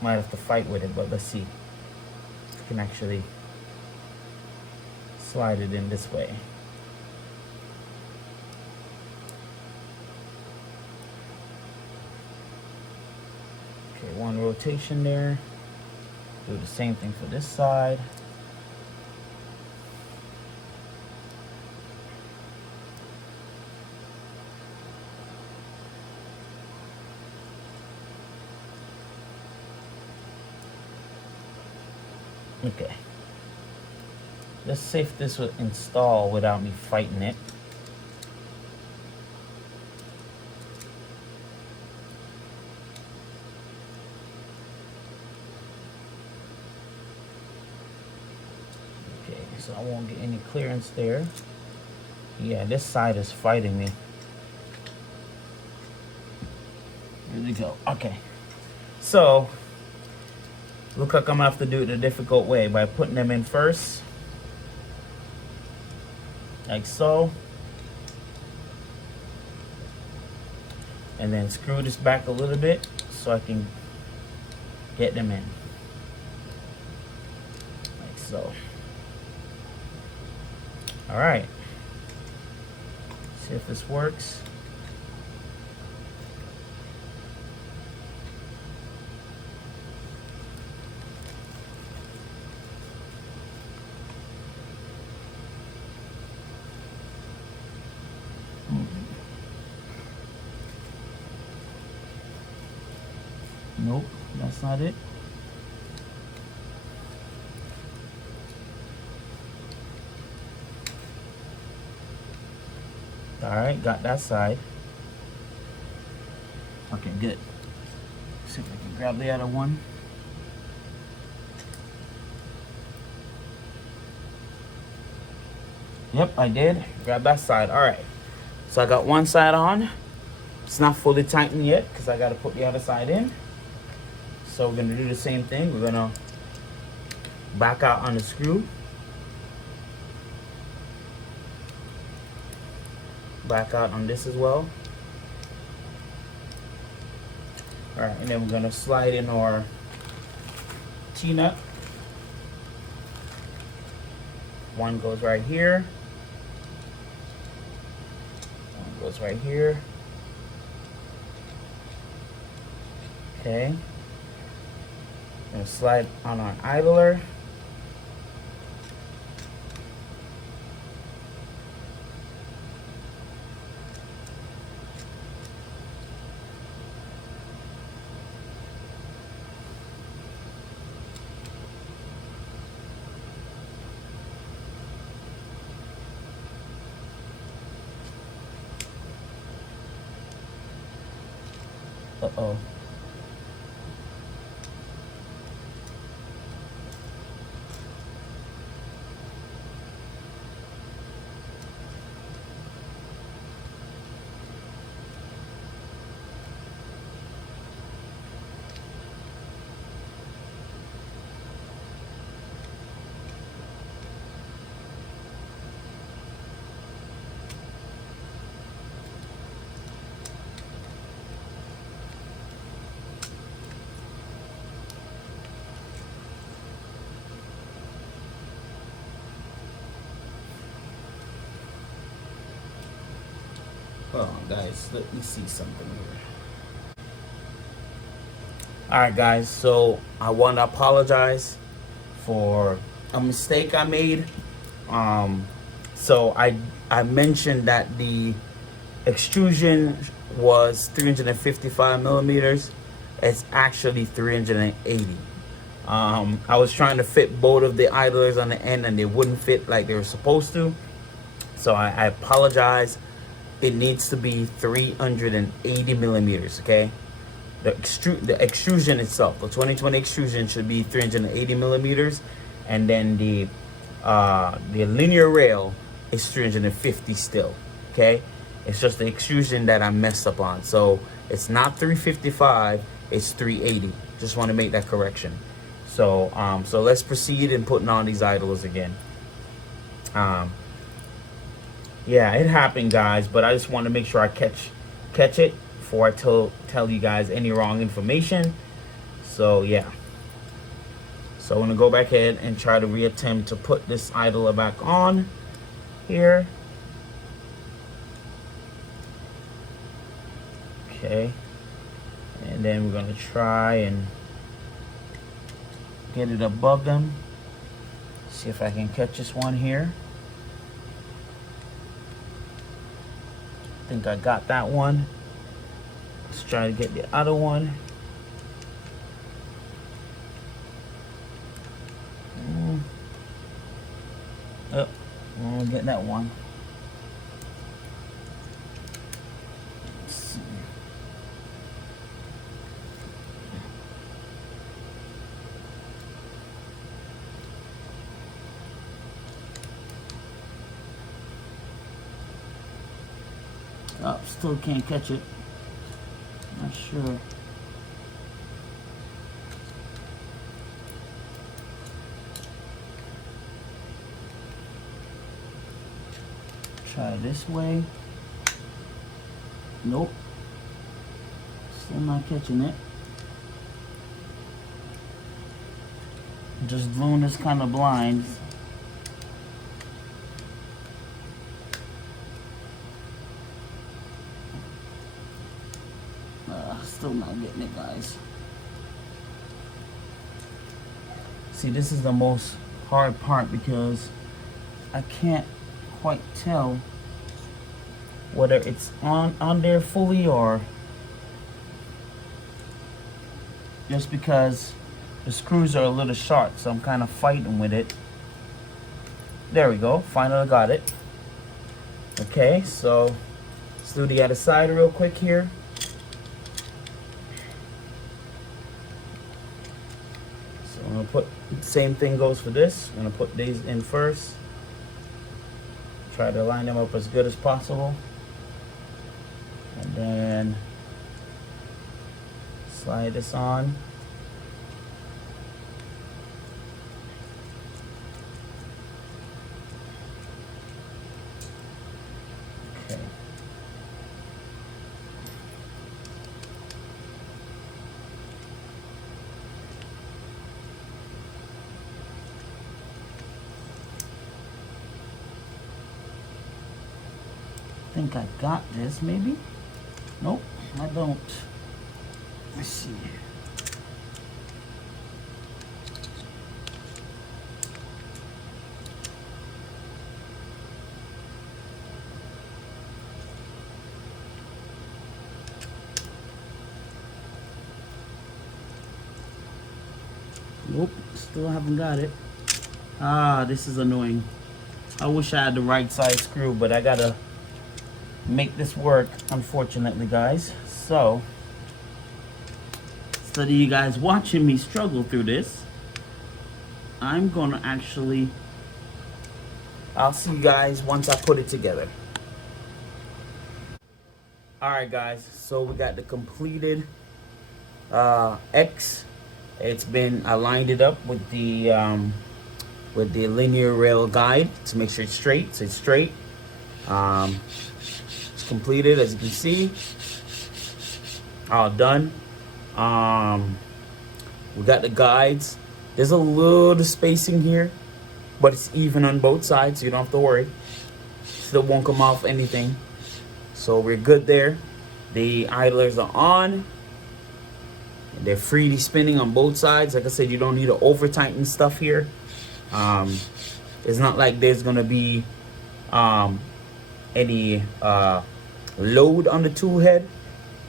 might have to fight with it, but let's see. I can actually slide it in this way. Okay, one rotation there. Do the same thing for this side. Okay. Let's see if this will install without me fighting it. Okay, so I won't get any clearance there. Yeah, this side is fighting me. Here we go. Okay. So, look like I'm gonna have to do it the difficult way by putting them in first. Like so. And then screw this back a little bit so I can get them in. Like so. Alright. See if this works. Nope, that's not it. Alright, got that side. Okay, good. See if I can grab the other one. Yep, I did. Grab that side. Alright. So I got one side on. It's not fully tightened yet because I got to put the other side in. So we're going to do the same thing. We're going to back out on the screw. Back out on this as well. Alright, and then we're going to slide in our T-nut. One goes right here. One goes right here. Okay. Gonna slide on our idler. Uh-oh. Hold on, guys. Let me see something here. Alright, guys. So, I want to apologize for a mistake I made. So, I mentioned that the extrusion was 355 millimeters. It's actually 380. I was trying to fit both of the idlers on the end, and they wouldn't fit like they were supposed to. So, I apologize. It needs to be 380 millimeters, okay? The extrusion itself, the 2020 extrusion should be 380 millimeters, and then the linear rail is 350 still, okay? It's just the extrusion that I messed up on. So it's not 355, it's 380. Just want to make that correction. So so let's proceed in putting on these idlers again. Yeah, it happened, guys, but I just want to make sure I catch it before I tell you guys any wrong information. So yeah. So I'm gonna go back ahead and try to reattempt to put this idler back on here. Okay. And then we're gonna try and get it above them. See if I can catch this one here. I think I got that one. Let's try to get the other one. Oh, we'll get that one. Let's see. Oh, still can't catch it. Not sure. Try this way. Nope. Still not catching it. Just doing this kind of blind. Still not getting it, guys. See, this is the most hard part because I can't quite tell whether it's on there fully or just because the screws are a little short, so I'm kind of fighting with it. There we go, finally got it. Okay, so let's do the other side real quick here. So I'm gonna put, same thing goes for this. I'm gonna put these in first. Try to line them up as good as possible. And then slide this on. Okay. I think I got this, maybe? Nope, I don't. Let's see. Nope, still haven't got it. Ah, this is annoying. I wish I had the right size screw, but I gotta make this work, unfortunately, guys. So instead of you guys watching me struggle through this, I'm gonna actually, I'll see you guys once I put it together. Alright guys, so we got the completed X. It's been, I lined it up with the linear rail guide to make sure it's straight, so it's straight. It's completed, as you can see. All done. We got the guides. There's a little spacing here, but it's even on both sides, so you don't have to worry. Still won't come off anything. So we're good there. The idlers are on. They're freely spinning on both sides. Like I said, you don't need to over tighten stuff here. It's not like there's gonna be any load on the tool head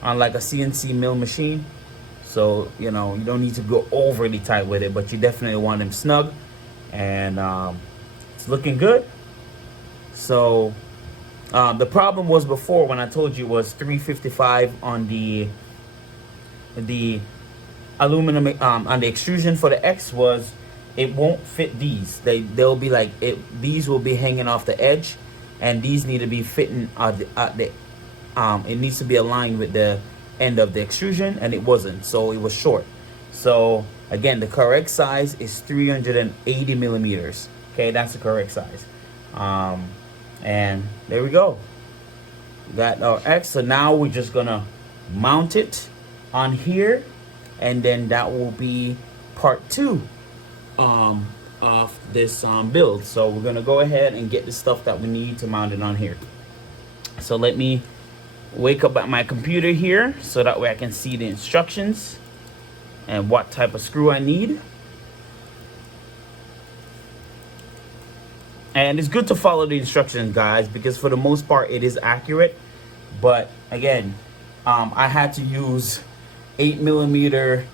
on like a CNC mill machine. So, you know, you don't need to go overly tight with it, but you definitely want them snug. And it's looking good. So the problem was before, when I told you, was 355 on the aluminum on the extrusion for the X, was it won't fit these. They'll be like, these will be hanging off the edge, and these need to be fitting at it needs to be aligned with the end of the extrusion, and it wasn't, so it was short. So again, the correct size is 380 millimeters. Okay, that's the correct size. And there we go. Got our X. So now we're just gonna mount it on here, and then that will be part 2 of this build. So we're gonna go ahead and get the stuff that we need to mount it on here. So let me wake up at my computer here so that way I can see the instructions and what type of screw I need. And it's good to follow the instructions, guys, because for the most part it is accurate. But again, I had to use 8mm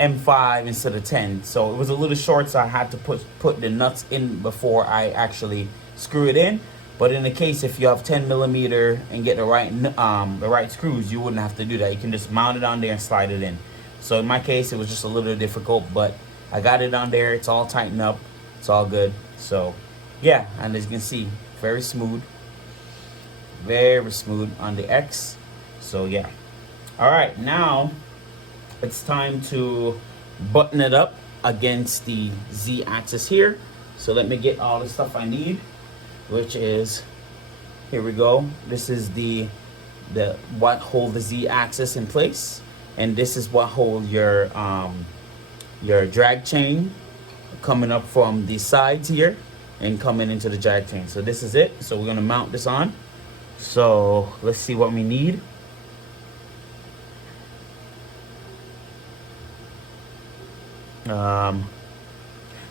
M5 instead of 10, so it was a little short, so I had to put the nuts in before I actually screw it in. But in the case if you have 10mm and get the right screws, you wouldn't have to do that. You can just mount it on there and slide it in. So in my case it was just a little difficult, but I got it on there. It's all tightened up, it's all good. So yeah, and as you can see, very smooth on the X. So yeah, all right, now it's time to button it up against the Z axis here. So let me get all the stuff I need, which is, here we go. This is the what hold the Z axis in place, and this is what hold your drag chain coming up from the sides here and coming into the drag chain. So this is it. So we're gonna mount this on. So let's see what we need.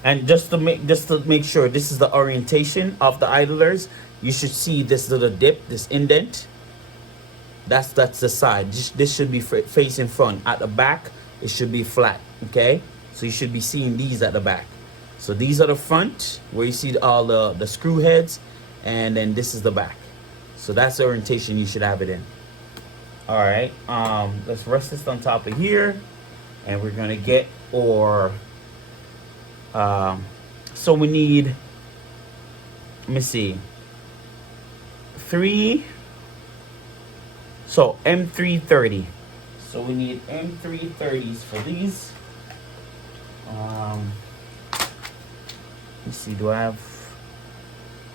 And just to make sure this is the orientation of the idlers, you should see this little dip, this indent. That's the side. This should be facing front. At the back, it should be flat. Okay, so you should be seeing these at the back. So these are the front, where you see all the screw heads, and then this is the back. So that's the orientation you should have it in. All right, let's rest this on top of here, and we're gonna get so we need, let me see, M330. So we need M330s for these. Let me see, do I have,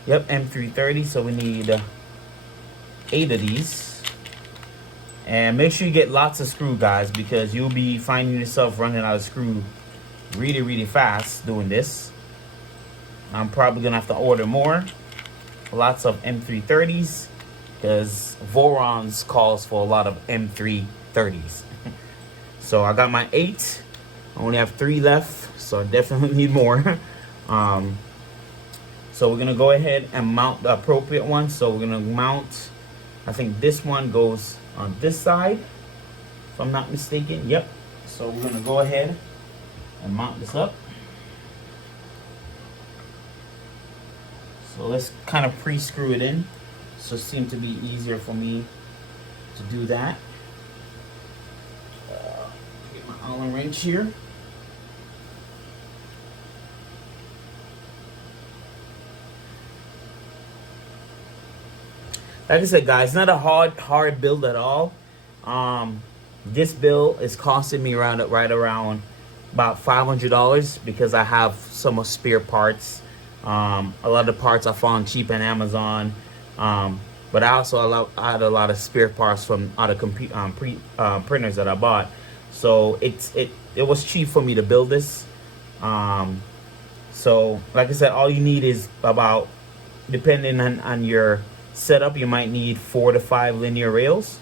yep, M330. So we need 8 of these. And make sure you get lots of screw, guys, because you'll be finding yourself running out of screw really fast doing this. I'm probably gonna have to order more, lots of M330s, because Voron's calls for a lot of M330s. So I got my 8. I only have 3 left, so I definitely need more. So we're gonna go ahead and mount the appropriate one. So we're gonna mount, I think this one goes on this side, if I'm not mistaken. Yep. So we're gonna go ahead and mount this up. So let's kind of pre-screw it in. So it seemed to be easier for me to do that. Get my Allen wrench here. Like I said, guys, not a hard build at all. This build is costing me right around about $500, because I have some spare parts. A lot of the parts I found cheap on Amazon, but I also had a lot of spare parts from other printers that I bought. So it was cheap for me to build this. So like I said, all you need is about, depending on your setup, you might need 4 to 5 linear rails.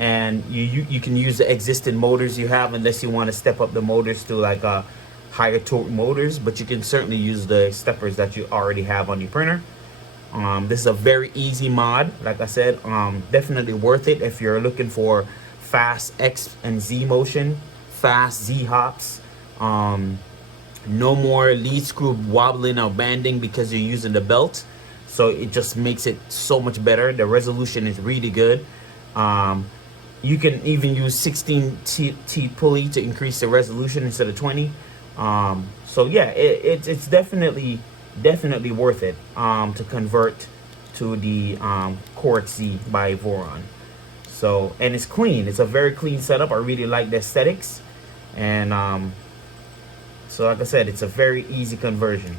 And you can use the existing motors you have, unless you want to step up the motors to like higher torque motors, but you can certainly use the steppers that you already have on your printer. This is a very easy mod. Like I said, definitely worth it if you're looking for fast X and Z motion, fast Z hops. No more lead screw wobbling or banding because you're using the belt, so it just makes it so much better. The resolution is really good. You can even use 16T pulley to increase the resolution instead of 20. So yeah, it's definitely worth it to convert to the Quartz Z by Voron. So, and it's clean. It's a very clean setup. I really like the aesthetics. And so like I said, it's a very easy conversion.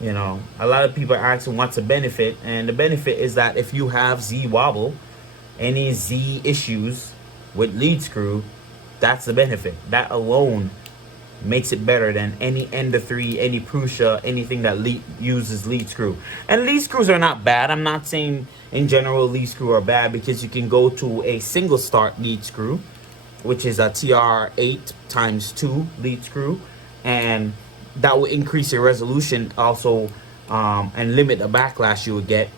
You know, a lot of people are asking what's the benefit, and the benefit is that if you have Z wobble, any Z issues with lead screw, that's the benefit. That alone makes it better than any Ender 3, any Prussia, anything that uses lead screw. And lead screws are not bad. I'm not saying in general lead screw are bad, because you can go to a single start lead screw, which is a TR8x2 lead screw, and that will increase your resolution also, and limit the backlash you would get.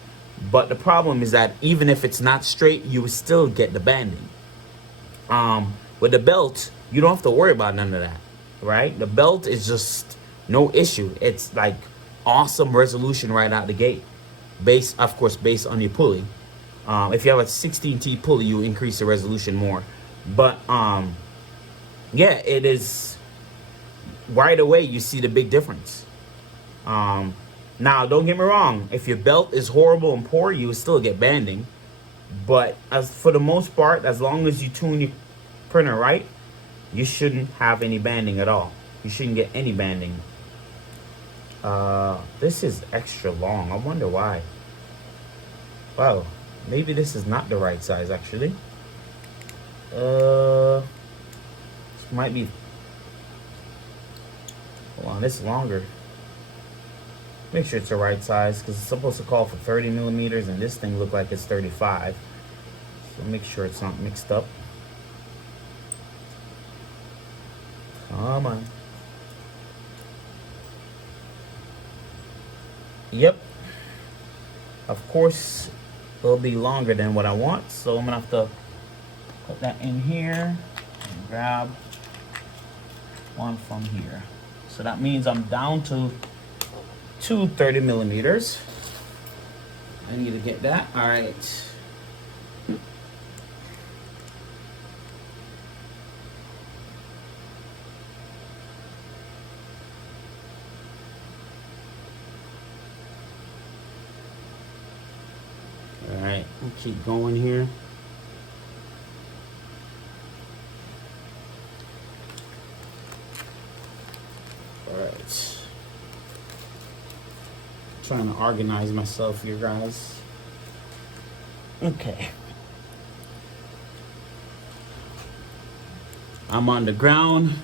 But the problem is that even if it's not straight, you would still get the banding. With the belt, you don't have to worry about none of that, right? The belt is just no issue. It's like awesome resolution right out the gate, of course based on your pulley. If you have a 16T pulley, you increase the resolution more. But yeah, it is right away you see the big difference. Now don't get me wrong, if your belt is horrible and poor, you will still get banding. But as for the most part, as long as you tune your printer right, you shouldn't have any banding at all. You shouldn't get any banding. This is extra long. I wonder why. Wow, maybe this is not the right size actually. This might be. Hold on, this is longer. Make sure it's the right size, because it's supposed to call for 30 millimeters and this thing look like it's 35. So make sure it's not mixed up. Come on. Yep. Of course, it'll be longer than what I want, so I'm gonna have to put that in here and grab one from here. So that means I'm down to 30 millimeters. I need to get that. All right. All right, we'll keep going here. All right. Trying to organize myself here, guys. Okay. I'm on the ground,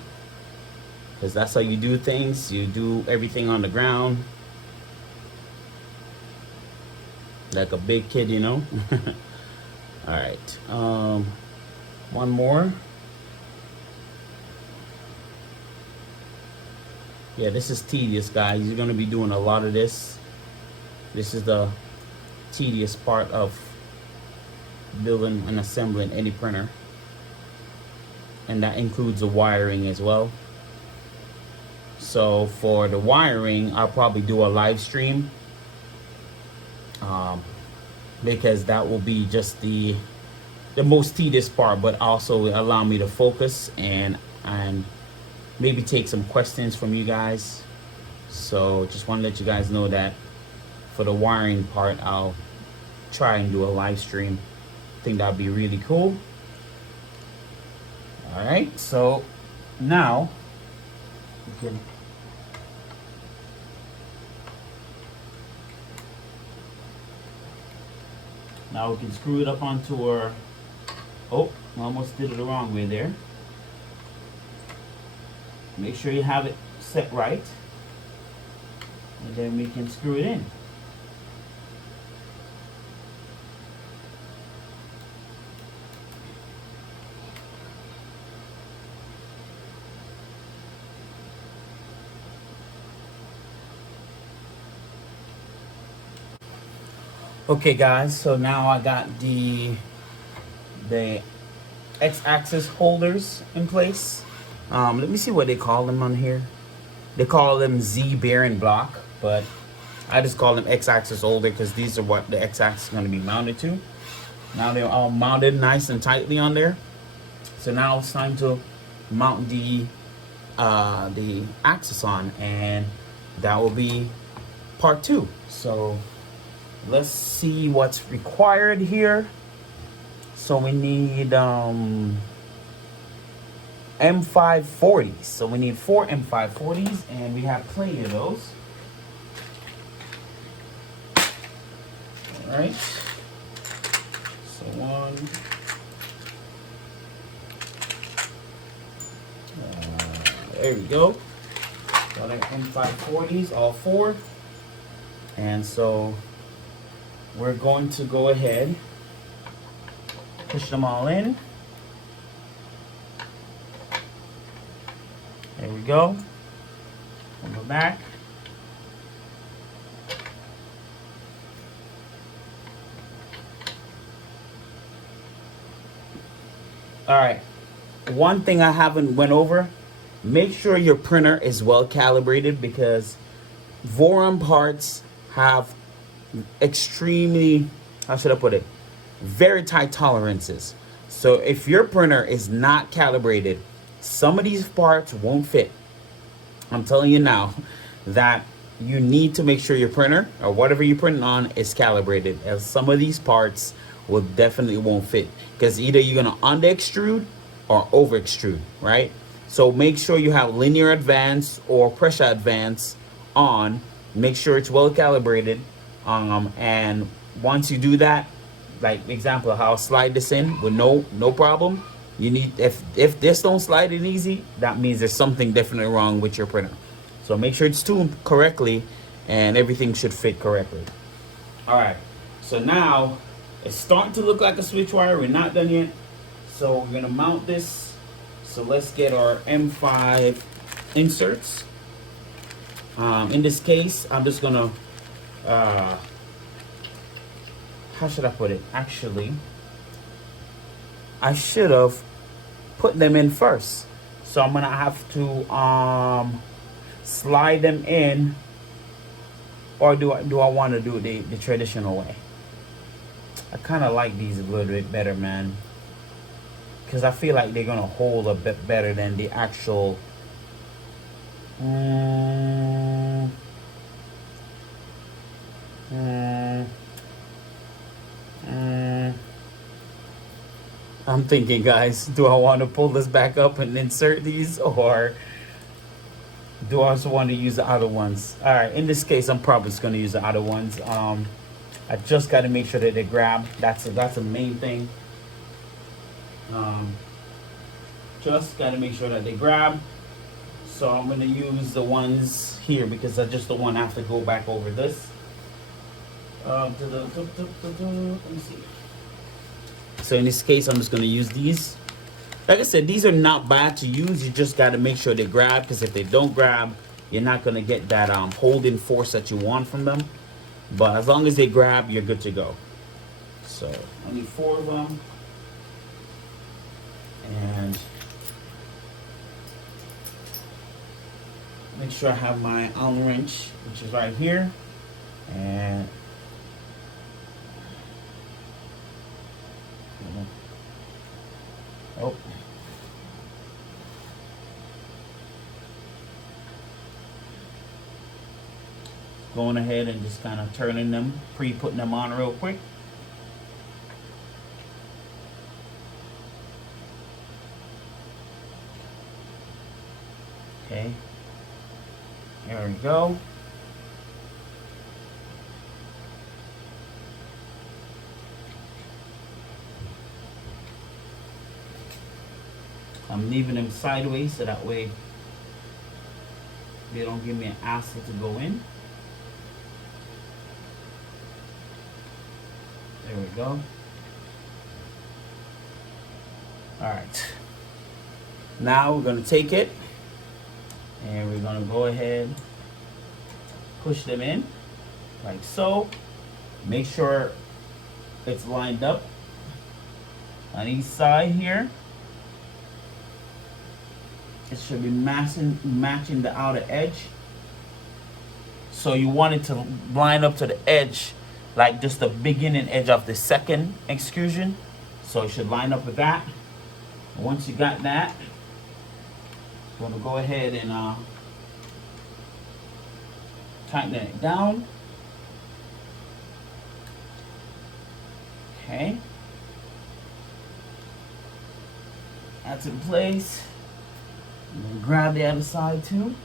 because that's how you do things. You do everything on the ground. Like a big kid, you know? All right. One more. Yeah, this is tedious, guys. You're going to be doing a lot of this. This is the tedious part of building and assembling any printer. And that includes the wiring as well. So for the wiring, I'll probably do a live stream. Because that will be just the most tedious part, but also allow me to focus and maybe take some questions from you guys. So just want to let you guys know that for the wiring part, I'll try and do a live stream. I think that'd be really cool. All right, so now we can screw it up onto our, oh, I almost did it the wrong way there. Make sure you have it set right, and then we can screw it in. Okay guys, so now I got the X-axis holders in place. Let me see what they call them on here. They call them Z bearing block, but I just call them X-axis holder because these are what the X-axis is going to be mounted to. Now they're all mounted nice and tightly on there. So now it's time to mount the axis on, and that will be part 2. So let's see what's required here. So we need M540s. So we need 4 M540s, and we have plenty of those. All right. So one. There we go. Got our M540s, all 4. And so we're going to go ahead, push them all in. There we go. We'll go back. All right. One thing I haven't went over, make sure your printer is well calibrated, because Voron parts have extremely, how should I put it, very tight tolerances. So if your printer is not calibrated, some of these parts won't fit. I'm telling you now that you need to make sure your printer or whatever you're printing on is calibrated, as some of these parts will definitely won't fit, because either you're gonna under extrude or over extrude, right? So make sure you have linear advance or pressure advance on. Make sure it's well calibrated, and once you do that, like example how I'll slide this in with no problem. You need, if this don't slide in easy, that means there's something definitely wrong with your printer. So make sure it's tuned correctly and everything should fit correctly. All right, so now it's starting to look like a Switchwire. We're not done yet. So we're gonna mount this. So let's get our M5 inserts. In this case, I'm just gonna, how should I put it? Actually, I should have put them in first. So I'm gonna have to slide them in, or do I want to do it the traditional way? I kind of like these a little bit better, man, because I feel like they're gonna hold a bit better than the actual. I'm thinking, guys, do I want to pull this back up and insert these, or do I also want to use the other ones? All right, in this case, I'm probably just going to use the other ones. I just got to make sure that they grab. That's the main thing. Just got to make sure that they grab. So I'm going to use the ones here, because I just don't want to have to go back over this. Let me see. So in this case, I'm just going to use these. Like I said, these are not bad to use. You just got to make sure they grab, because if they don't grab, you're not going to get that holding force that you want from them. But as long as they grab, you're good to go. So I need 4 of them. And make sure I have my Allen wrench, which is right here. And oh, going ahead and just kind of turning them, putting them on real quick. Okay, there we go. I'm leaving them sideways so that way they don't give me an hassle to go in. There we go. All right. Now we're going to take it and we're going to go ahead, push them in like so. Make sure it's lined up on each side here. It should be matching the outer edge. So you want it to line up to the edge, like just the beginning edge of the second extrusion. So it should line up with that. And once you got that, I'm gonna go ahead and tightening it down. Okay. That's in place. And then grab the other side too.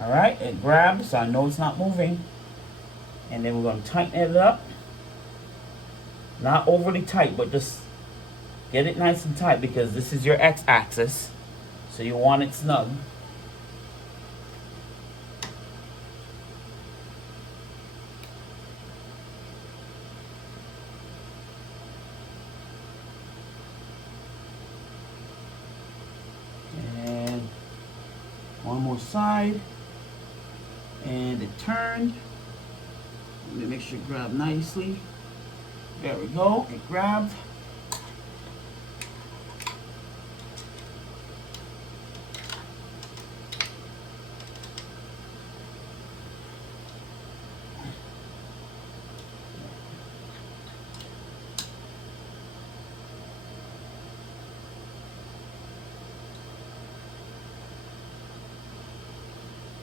Alright, it grabs, so I know it's not moving. And then we're going to tighten it up. Not overly tight, but just get it nice and tight because this is your x-axis. So you want it snug. And one more side. And it turned. Let me make sure it grabbed nicely. There we go. It grabbed.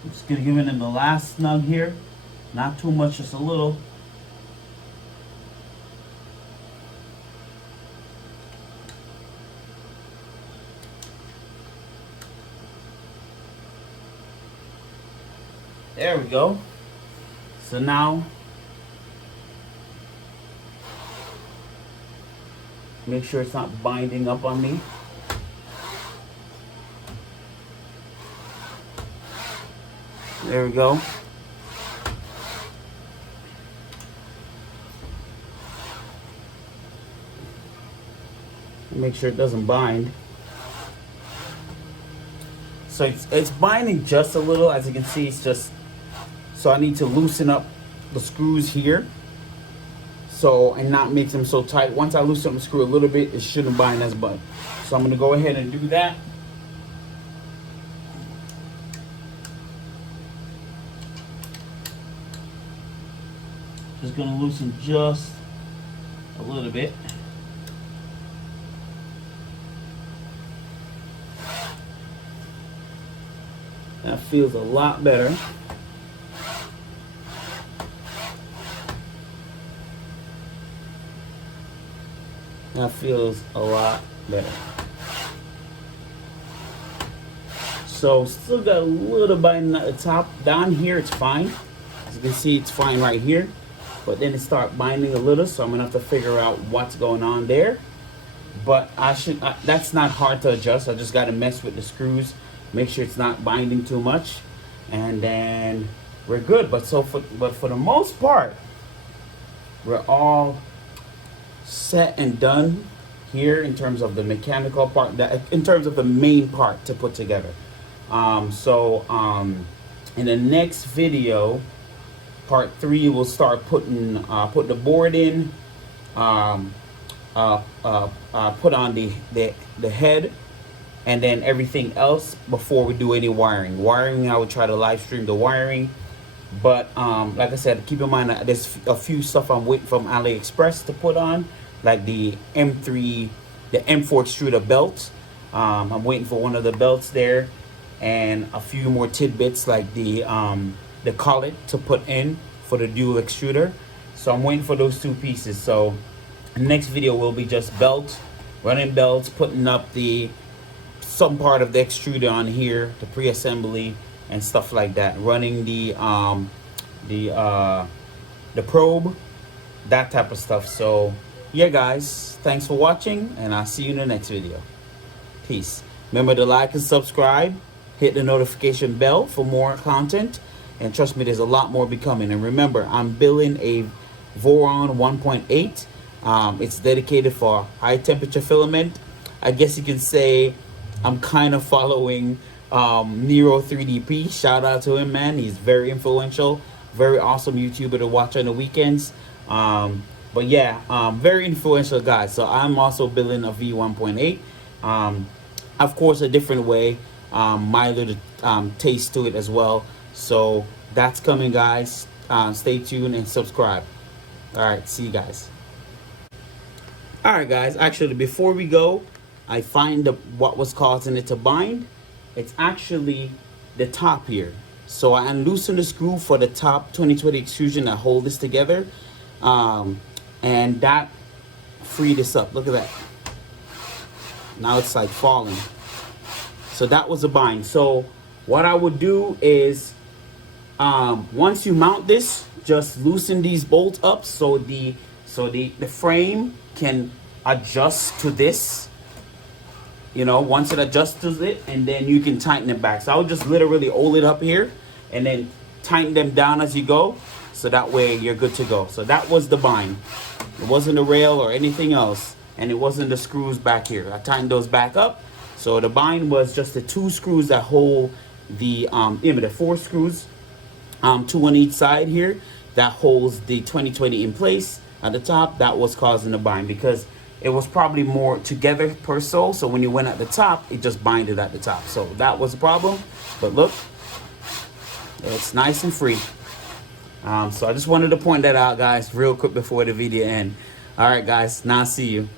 I'm just gonna give it in the last snug here. Not too much, just a little. There we go. So now, make sure it's not binding up on me. There we go. Make sure it doesn't bind. So it's binding just a little. As you can see, it's just, so I need to loosen up the screws here, so, and not make them so tight. Once I loosen up the screw a little bit, it shouldn't bind as much. So I'm going to go ahead and do that. Just going to loosen just a little bit. That feels a lot better. That feels a lot better. So still got a little binding at the top. Down here it's fine. As you can see, it's fine right here. But then it starts binding a little, so I'm gonna have to figure out what's going on there. But that's not hard to adjust. I just gotta mess with the screws, make sure it's not binding too much, and then we're good. But for the most part, we're all set and done here in terms of the mechanical part, in terms of the main part to put together. In the next video, part 3, we'll start putting the board in, put on the head, and then everything else before we do any wiring. I would try to live stream the wiring, but like I said, keep in mind that there's a few stuff I'm waiting from AliExpress to put on, like the M4 extruder belt. I'm waiting for one of the belts there, and a few more tidbits like the collet to put in for the dual extruder. So I'm waiting for those 2 pieces. So the next video will be just running belts, putting up some part of the extruder on here, the pre-assembly and stuff like that, running the probe, that type of stuff. So yeah guys, thanks for watching, and I'll see you in the next video. Peace. Remember to like and subscribe, hit the notification bell for more content, and trust me, there's a lot more becoming. And remember, I'm building a Voron 1.8. It's dedicated for high temperature filament. I guess you can say I'm kind of following Nero 3DP. Shout out to him, man. He's very influential, very awesome YouTuber to watch on the weekends. But yeah, very influential guy. So I'm also building a V1.8. Of course, a different way, my little taste to it as well. So that's coming, guys. Stay tuned and subscribe. All right, see you guys. All right, guys, actually, before we go, I find what was causing it to bind. It's actually the top here. So I unloosen the screw for the top 2020 extrusion that hold this together. And that freed this up. Look at that. Now it's like falling. So that was a bind. So what I would do is, once you mount this, just loosen these bolts up so the frame can adjust to this. You know, once it adjusts to it, and then you can tighten it back. So I would just literally hold it up here and then tighten them down as you go, so that way you're good to go. So that was the bind. It wasn't a rail or anything else, and it wasn't the screws back here. I tightened those back up. So the bind was just the 2 screws that hold the the 4 screws, 2 on each side here, that holds the 2020 in place at the top. That was causing the bind because it was probably more together per so when you went at the top, it just binded at the top. So that was a problem. But look, it's nice and free. So I just wanted to point that out, guys, real quick before the video end. All right, guys, now see you.